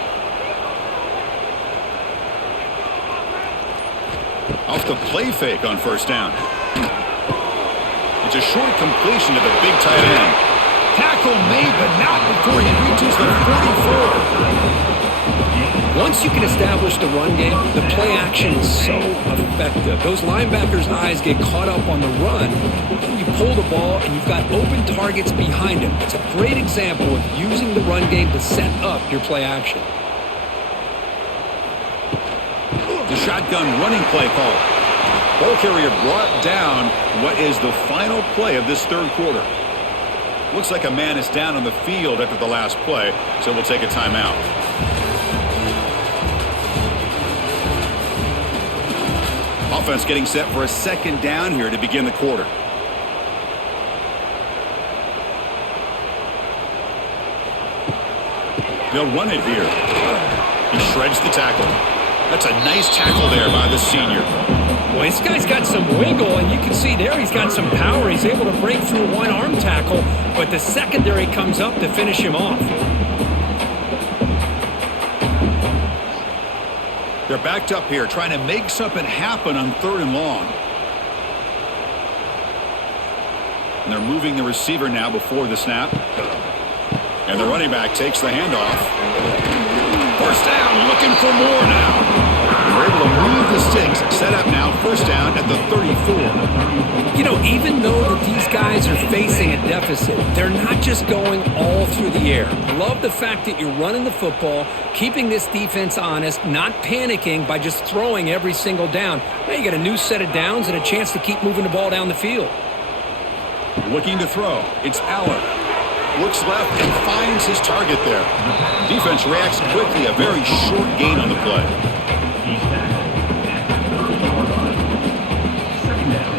Off the play fake on 1st down. It's a short completion to the big tight end. Tackle made, but not before he reaches the 44. Once you can establish the run game, the play action is so effective. Those linebackers' eyes get caught up on the run. You pull the ball, and you've got open targets behind him. It's a great example of using the run game to set up your play action. The shotgun running play call. Ball carrier brought down. What is the final play of this 3rd quarter? Looks like a man is down on the field after the last play, so we'll take a timeout. Offense getting set for a 2nd down here to begin the quarter. They'll run it here. He shreds the tackle. That's a nice tackle there by the senior. Well, this guy's got some wiggle, and you can see there he's got some power. He's able to break through one arm tackle, but the secondary comes up to finish him off. They're backed up here trying to make something happen on 3rd and long. And they're moving the receiver now before the snap. And the running back takes the handoff. 1st down, looking for more now. We're able to move the sticks, set up now, 1st down at the 34. You know, even though that these guys are facing a deficit, they're not just going all through the air. Love the fact that you're running the football, keeping this defense honest, not panicking by just throwing every single down. Now you got a new set of downs and a chance to keep moving the ball down the field. Looking to throw. It's Aller. Looks left and finds his target there. Defense reacts quickly. A very short gain on the play. He's tackled at the 30-yard line. 2nd down.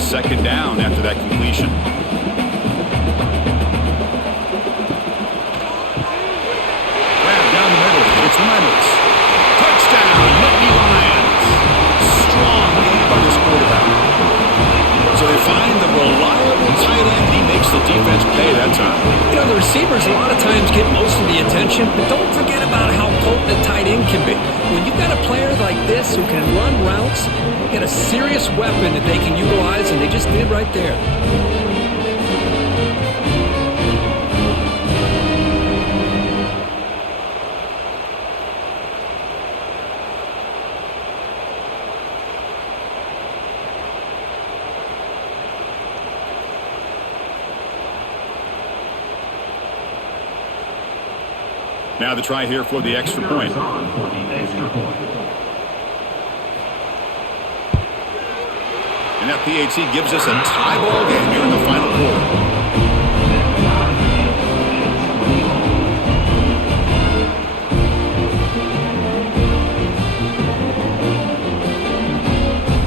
2nd down after that completion. Grab down the middle. It's Reynolds. Touchdown, Nittany Lions. Strong lead by this quarterback. So they find the reliable tight end. He defense pay that time. You know, the receivers a lot of times get most of the attention, but don't forget about how potent a tight end can be. When you've got a player like this who can run routes, you got a serious weapon that they can utilize, and they just did right there. Now the try here for the extra point. And that PAT gives us a tie ball game here in the final quarter.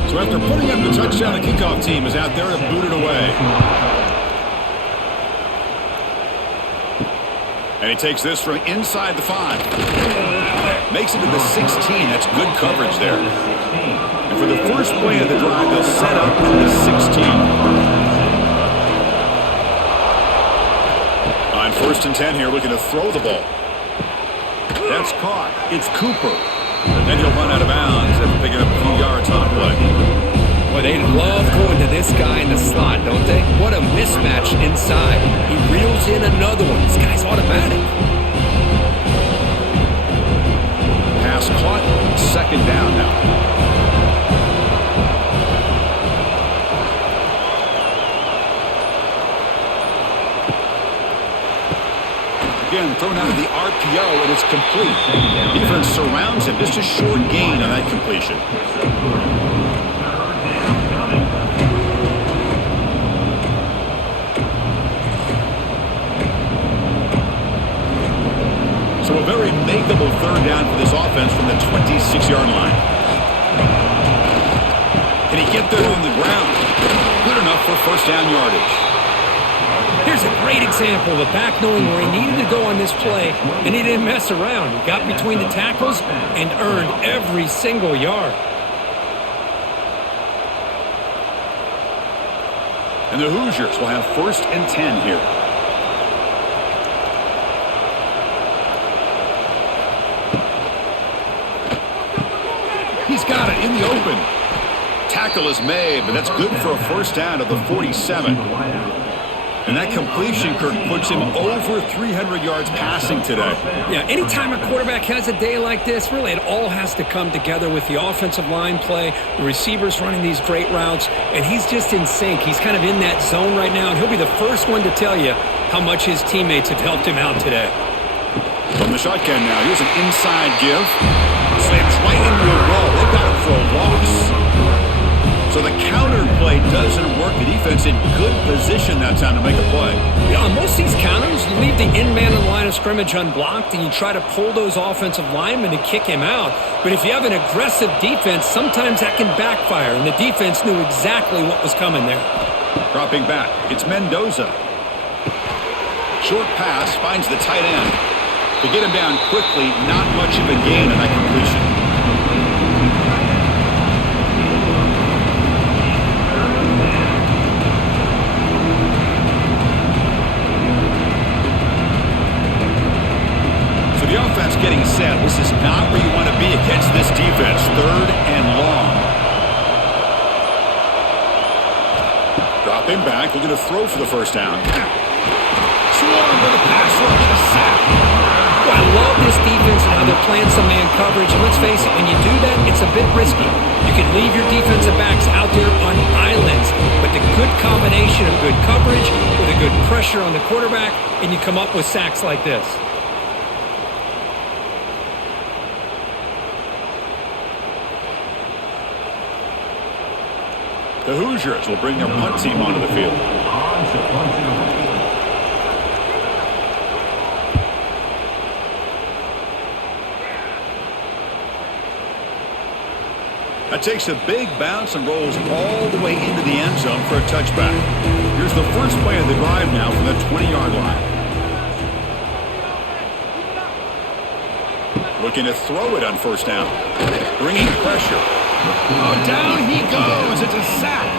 So after putting up the touchdown, the kickoff team is out there to boot it away. And he takes this from inside the 5. Makes it to the 16. That's good coverage there. And for the first play of the drive, they'll set up at the 16. On 1st and 10 here, looking to throw the ball. That's caught. It's Cooper. And then he'll run out of bounds after picking up a few yards on play. Boy, they love going to this guy in the slot, don't they? What a mismatch inside. He reels in another one. This guy's automatic. Pass caught. 2nd down now. Again, thrown out of the RPO, and it's complete. Defense surrounds him. Just a short gain on that completion. So a very makeable 3rd down for this offense from the 26-yard line. Can he get there on the ground? Good enough for 1st down yardage. Here's a great example of a back knowing where he needed to go on this play, and he didn't mess around. He got between the tackles and earned every single yard. And the Hoosiers will have 1st and 10 here. He's got it in the open. Tackle is made, but that's good for a 1st down at the 47. And that completion, Kirk, puts him over 300 yards passing today. Yeah, anytime a quarterback has a day like this, really it all has to come together with the offensive line play, the receivers running these great routes, and he's just in sync. He's kind of in that zone right now, and he'll be the first one to tell you how much his teammates have helped him out today. From the shotgun now, here's an inside give. Slams right into a roll. They've got him for a loss. So the counter play doesn't work. The defense in good position that time to make a play. Yeah, on most of these counters, you leave the in-man on the line of scrimmage unblocked, and you try to pull those offensive linemen to kick him out. But if you have an aggressive defense, sometimes that can backfire, and the defense knew exactly what was coming there. Dropping back, it's Mendoza. Short pass, finds the tight end. To get him down quickly, not much of a gain on that completion. So the offense getting set. This is not where you want to be against this defense. 3rd and long. Dropping back, looking to throw for the 1st down. Swarm with a pass rush, a sack. I love this defense and how they're playing some man coverage. And let's face it, when you do that, it's a bit risky. You can leave your defensive backs out there on islands, but the good combination of good coverage with a good pressure on the quarterback, and you come up with sacks like this. The Hoosiers will bring their punt team onto the field. That takes a big bounce and rolls all the way into the end zone for a touchback. Here's the first play of the drive now from the 20-yard line. Looking to throw it on 1st down. Bringing pressure. Oh, down he goes. It's a sack.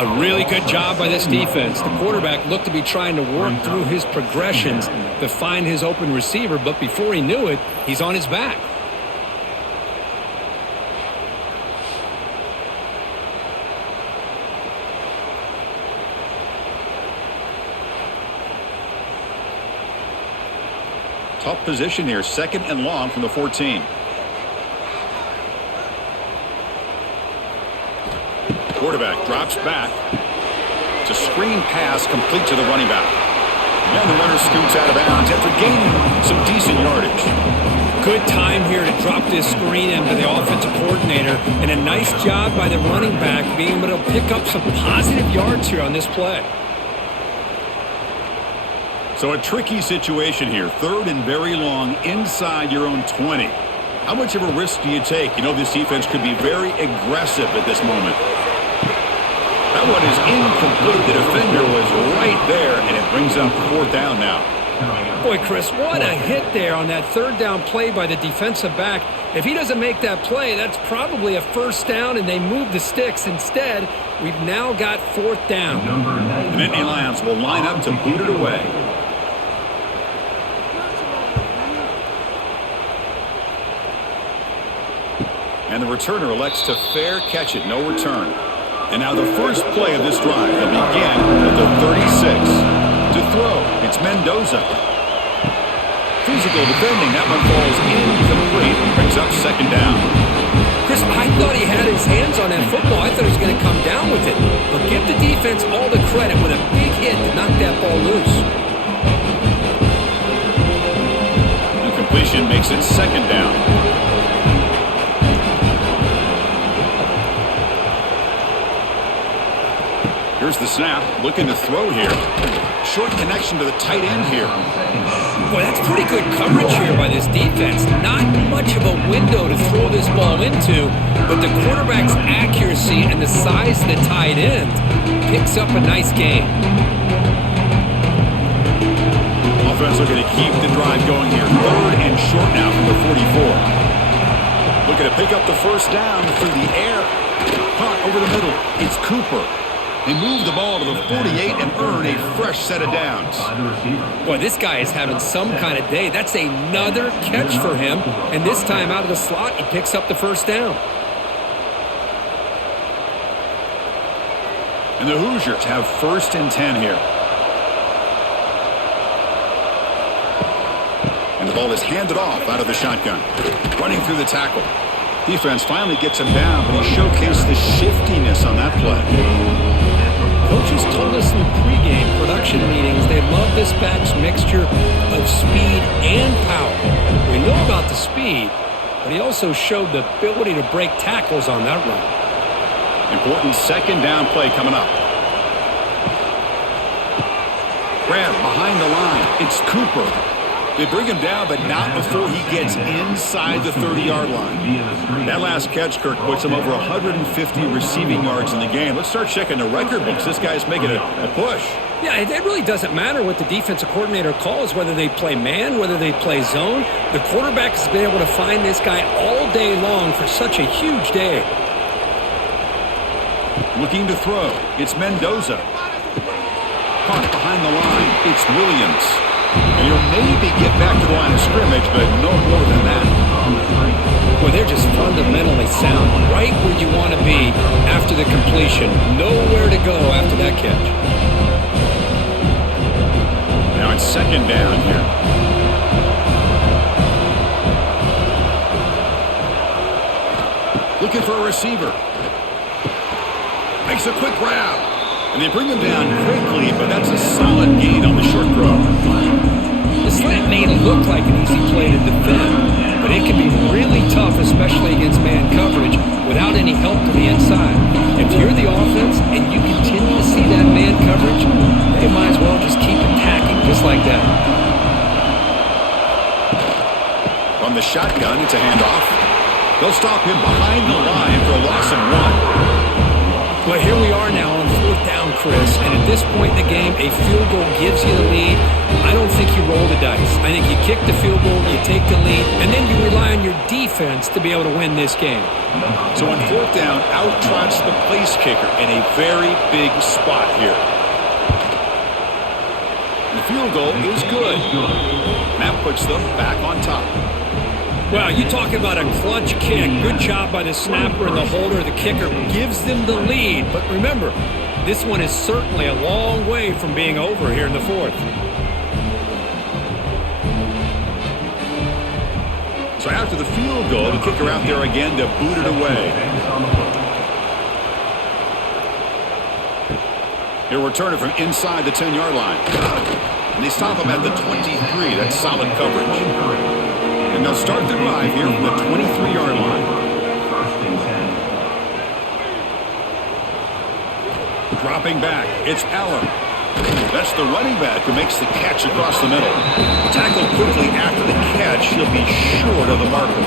A really good job by this defense. The quarterback looked to be trying to work through his progressions to find his open receiver, but before he knew it, he's on his back. Tough position here, 2nd and long from the 14. Quarterback drops back. It's a screen pass complete to the running back. And the runner scoots out of bounds after gaining some decent yardage. Good time here to drop this screen into the offensive coordinator, and a nice job by the running back being able to pick up some positive yards here on this play. So a tricky situation here. 3rd and very long inside your own 20. How much of a risk do you take? You know this defense could be very aggressive at this moment. That one is incomplete. The defender was right there, and it brings up 4th down now. Boy, Chris, what a hit there on that 3rd down play by the defensive back. If he doesn't make that play, that's probably a 1st down, and they move the sticks. Instead, we've now got 4th down. The Nittany Lions will line up to boot it away. And the returner elects to fair catch it, no return. And now the first play of this drive will begin at the 36. To throw, it's Mendoza. Physical defending, that one falls incomplete. Brings up 2nd down. Chris, I thought he had his hands on that football. I thought he was going to come down with it. But give the defense all the credit with a big hit to knock that ball loose. Incompletion makes it 2nd down. Here's the snap, looking to throw here. Short connection to the tight end here. Boy, that's pretty good coverage here by this defense. Not much of a window to throw this ball into, but the quarterback's accuracy and the size of the tight end picks up a nice gain. Offense looking to keep the drive going here. 3rd and short now from the 44. Looking to pick up the 1st down through the air. Caught over the middle. It's Cooper. He moved the ball to the 48 and earned a fresh set of downs. Boy, this guy is having some kind of day. That's another catch for him. And this time out of the slot, he picks up the 1st down. And the Hoosiers have 1st and 10 here. And the ball is handed off out of the shotgun. Running through the tackle. Defense finally gets him down, but he showcased the shiftiness on that play. Coaches told us in the pregame production meetings they love this back's mixture of speed and power. We know about the speed, but he also showed the ability to break tackles on that run. Important 2nd down play coming up. Grab behind the line. It's Cooper. They bring him down, but not before he gets inside the 30-yard line. That last catch, Kirk, puts him over 150 receiving yards in the game. Let's start checking the record books. This guy's making a push. Yeah, it really doesn't matter what the defensive coordinator calls, whether they play man, whether they play zone. The quarterback has been able to find this guy all day long for such a huge day. Looking to throw. It's Mendoza. Caught behind the line. It's Williams. And he'll maybe get back to the line of scrimmage, but no more than that. Well, they're just fundamentally sound, right where you want to be after the completion. Nowhere to go after that catch. Now it's 2nd down here. Looking for a receiver. Makes a quick grab. And they bring him down quickly, but that's a solid gain on the short throw. The slant may look like an easy play to defend, but it can be really tough, especially against man coverage, without any help to the inside. If you're the offense and you continue to see that man coverage, they might as well just keep attacking just like that. From the shotgun, it's a handoff. They'll stop him behind the line for a loss of 1. Well, here we are now on 4th down, Chris, and at this point in the game, a field goal gives you the lead. I don't think you roll the dice. I think you kick the field goal, you take the lead, and then you rely on on your defense to be able to win this game. So on fourth down, out-trots the place kicker in a very big spot here. And the field goal is good. That puts them back on top. Well, you talk about a clutch kick. Good job by the snapper and the holder. The kicker gives them the lead. But remember, this one is certainly a long way from being over here in the fourth. So after the field goal, the kicker out there again to boot it away. He'll return it from inside the 10-yard line. And they stop him at the 23. That's solid coverage. And they'll start the drive here from the 23-yard line. Dropping back, it's Allen. That's the running back who makes the catch across the middle. Tackled quickly after the catch, he'll be short of the marker.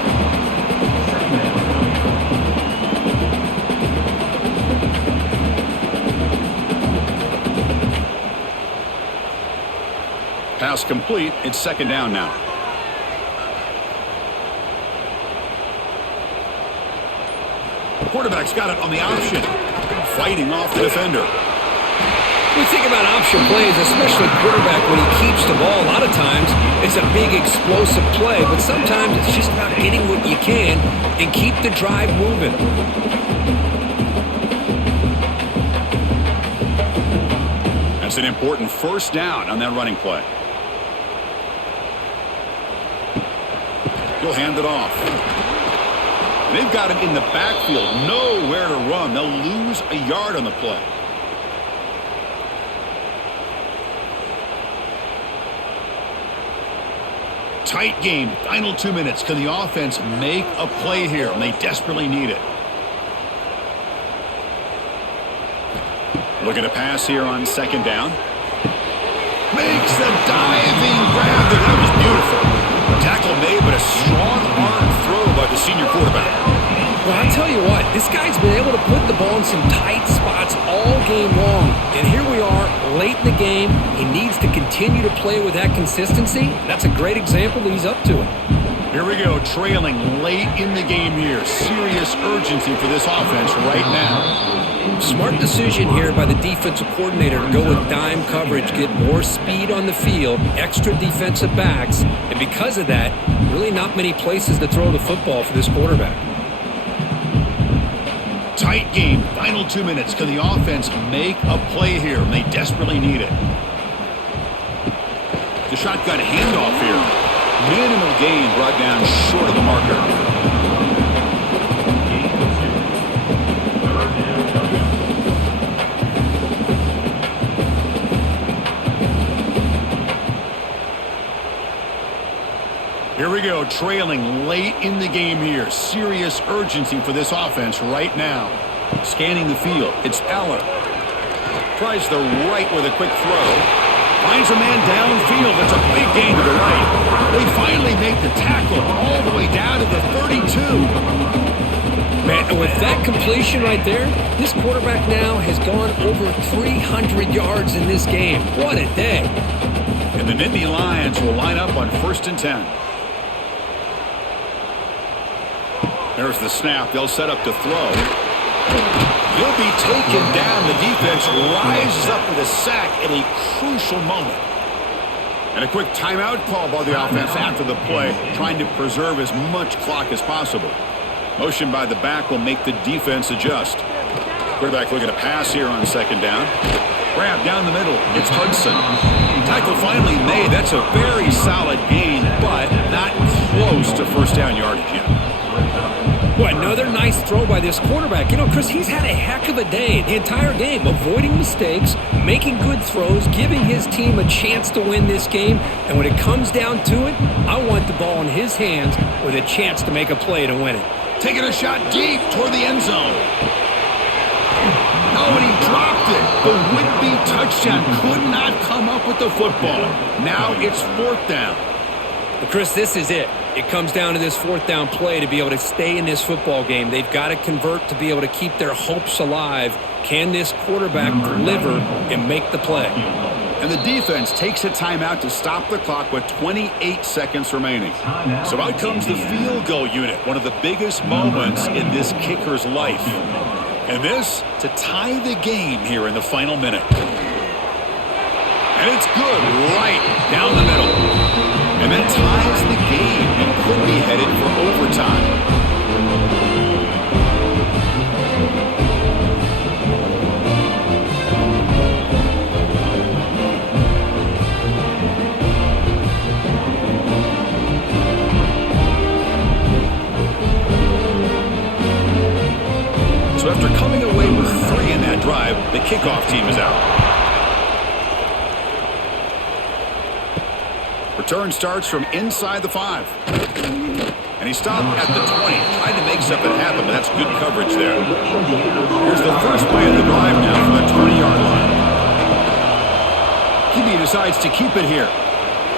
Pass complete. It's second down now. The quarterback's got it on the option. Fighting off the defender. We think about option plays, especially quarterback when he keeps the ball. A lot of times, it's a big explosive play, but sometimes it's just about getting what you can and keep the drive moving. That's an important first down on that running play. He'll hand it off. They've got him in the backfield, nowhere to run. They'll lose a yard on the play. Tight game, final 2 minutes. Can the offense make a play here? And they desperately need it. Looking to pass here on second down. Makes the diving grab. That was beautiful. Tackle made, but a strong arm throw by the senior quarterback. Well, I'll tell you what, this guy's been able to put the ball in some tight spots all game long. And here we are, late in the game. He needs to continue to play with that consistency. That's a great example that he's up to it. Here we go, trailing late in the game here. Serious urgency for this offense right now. Smart decision here by the defensive coordinator to go with dime coverage, get more speed on the field, extra defensive backs, and because of that, really not many places to throw the football for this quarterback. Tight game, final 2 minutes. Can the offense make a play here? And they desperately need it. The shotgun handoff here. Minimal gain brought down short of the marker. Here we go, trailing late in the game here. Serious urgency for this offense right now. Scanning the field, it's Allen. Tries the right with a quick throw. Finds a man downfield. It's a big gain to the right. They finally make the tackle all the way down to the 32. Man, with that completion right there, this quarterback now has gone over 300 yards in this game. What a day. And the Nittany Lions will line up on 1st and 10. There's the snap. They'll set up to throw. He'll be taken down. The defense rises up with a sack at a crucial moment. And a quick timeout call by the offense after the play, trying to preserve as much clock as possible. Motion by the back will make the defense adjust. Quarterback looking to pass here on second down. Grab down the middle. It's Hudson. Tackle finally made. That's a very solid gain, but not close to first down yardage yet. Boy, another nice throw by this quarterback. You know, Chris, he's had a heck of a day the entire game, avoiding mistakes, making good throws, giving his team a chance to win this game. And when it comes down to it, I want the ball in his hands with a chance to make a play to win it. Taking a shot deep toward the end zone. Oh, and he dropped it. The would-be touchdown could not come up with the football. Now it's fourth down. But Chris, this is it. It comes down to this fourth down play to be able to stay in this football game. They've got to convert to be able to keep their hopes alive. Can this quarterback deliver and make the play? And the defense takes a timeout to stop the clock with 28 seconds remaining. So out comes the field goal unit, one of the biggest moments in this kicker's life. And this to tie the game here in the final minute. And it's good right down the middle. And that ties the game and could be headed for overtime. So after coming away with 3 in that drive, the kickoff team is out. Return starts from inside the 5. And he stopped at the 20. Tried to make something happen, but that's good coverage there. Here's the first play of the drive now from the 20-yard line. QB decides to keep it here.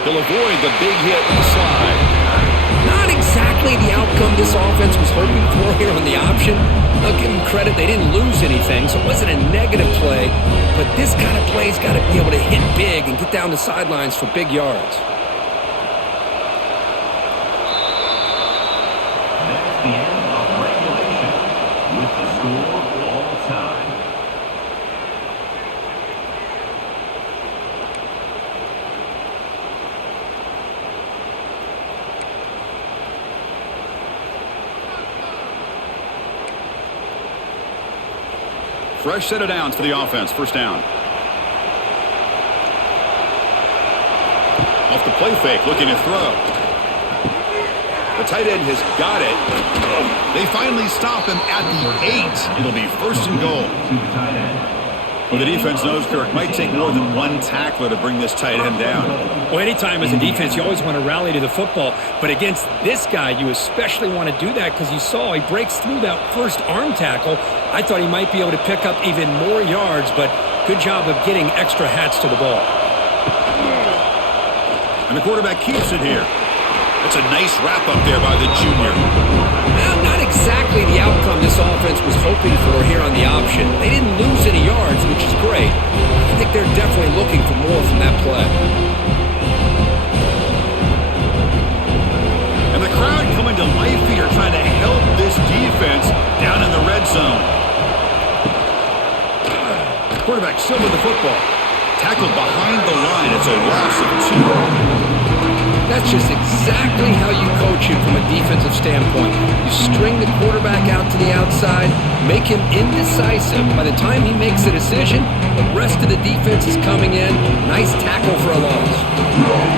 He'll avoid the big hit and the slide. Not exactly the outcome this offense was hoping for here on the option. I'll give them credit, they didn't lose anything, so it wasn't a negative play. But this kind of play's got to be able to hit big and get down the sidelines for big yards. That's the end of regulation with the score all time. Fresh set of downs for the offense. First down. Off the play fake, looking to throw. The tight end has got it. They finally stop him at the 8. It'll be first and goal. Well, the defense knows, Kirk, might take more than one tackler to bring this tight end down. Well, anytime as a defense, you always want to rally to the football. But against this guy, you especially want to do that because you saw he breaks through that first arm tackle. I thought he might be able to pick up even more yards, but good job of getting extra hats to the ball. And the quarterback keeps it here. That's a nice wrap up there by the junior. Well, not exactly the outcome this offense was hoping for here on the option. They didn't lose any yards, which is great. I think they're definitely looking for more from that play. And the crowd coming to life here, trying to help this defense down in the red zone. Quarterback still with the football. Tackled behind the line. It's a loss of 2. That's just exactly how you coach him from a defensive standpoint. You string the quarterback out to the outside, make him indecisive. By the time he makes a decision, the rest of the defense is coming in. Nice tackle for a loss.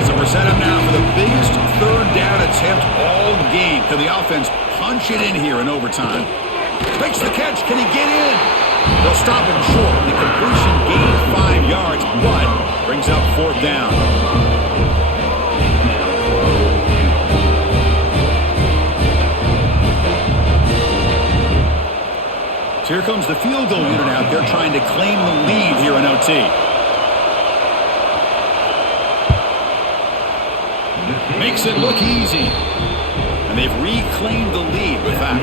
So we're set up now for the biggest third down attempt all game. Can the offense punch it in here in overtime? Makes the catch. Can he get in? They'll stop him short. The completion gained 5 yards, but brings up 4th down. So here comes the field goal unit out there trying to claim the lead here in OT. Makes it look easy. And they've reclaimed the lead with that.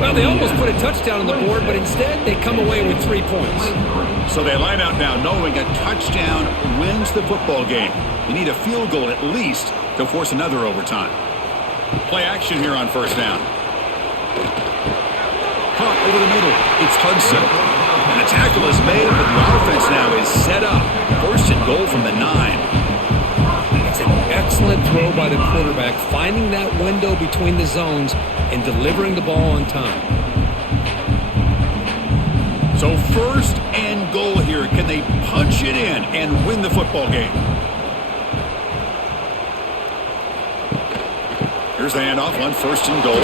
Well, they almost put a touchdown on the board, but instead they come away with 3 points. So they line out now knowing a touchdown wins the football game. You need a field goal at least to force another overtime. Play action here on first down. Caught over the middle. It's Hudson. And the tackle is made, but the offense now is set up. First and goal from the 9. It's an excellent throw by the quarterback, finding that window between the zones and delivering the ball on time. So first and goal here. Can they punch it in and win the football game? Here's the handoff on first and goal.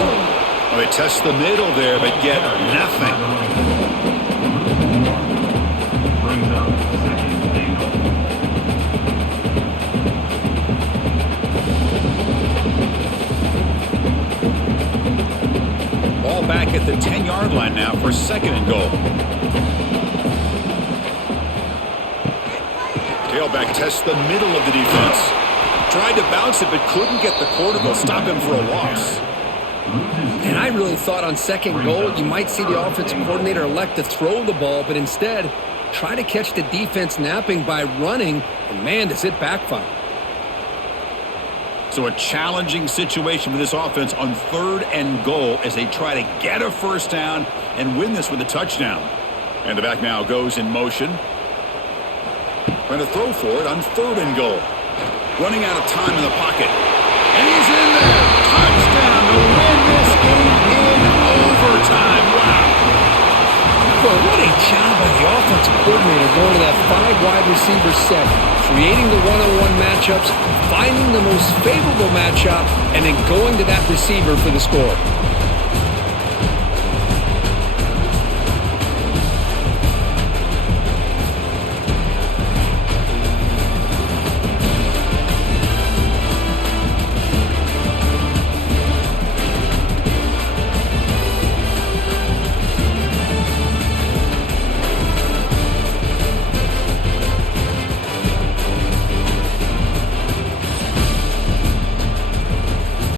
Well, they test the middle there, but get nothing. Brings up second and goal. Ball back at the 10-yard line now for second and goal. Tailback tests the middle of the defense. Tried to bounce it, but couldn't get the quarter. They'll stop him for a loss. And I really thought on second goal, you might see the offensive coordinator elect to throw the ball, but instead, try to catch the defense napping by running, and man, does it backfire. So a challenging situation for this offense on 3rd and goal as they try to get a first down and win this with a touchdown. And the back now goes in motion. Trying to throw for it on 3rd and goal. Running out of time in the pocket. And he's in there. Touchdown to win this game in overtime. Wow. Well, what a job by the offensive coordinator going to that 5-wide receiver set, creating the one-on-one matchups, finding the most favorable matchup, and then going to that receiver for the score.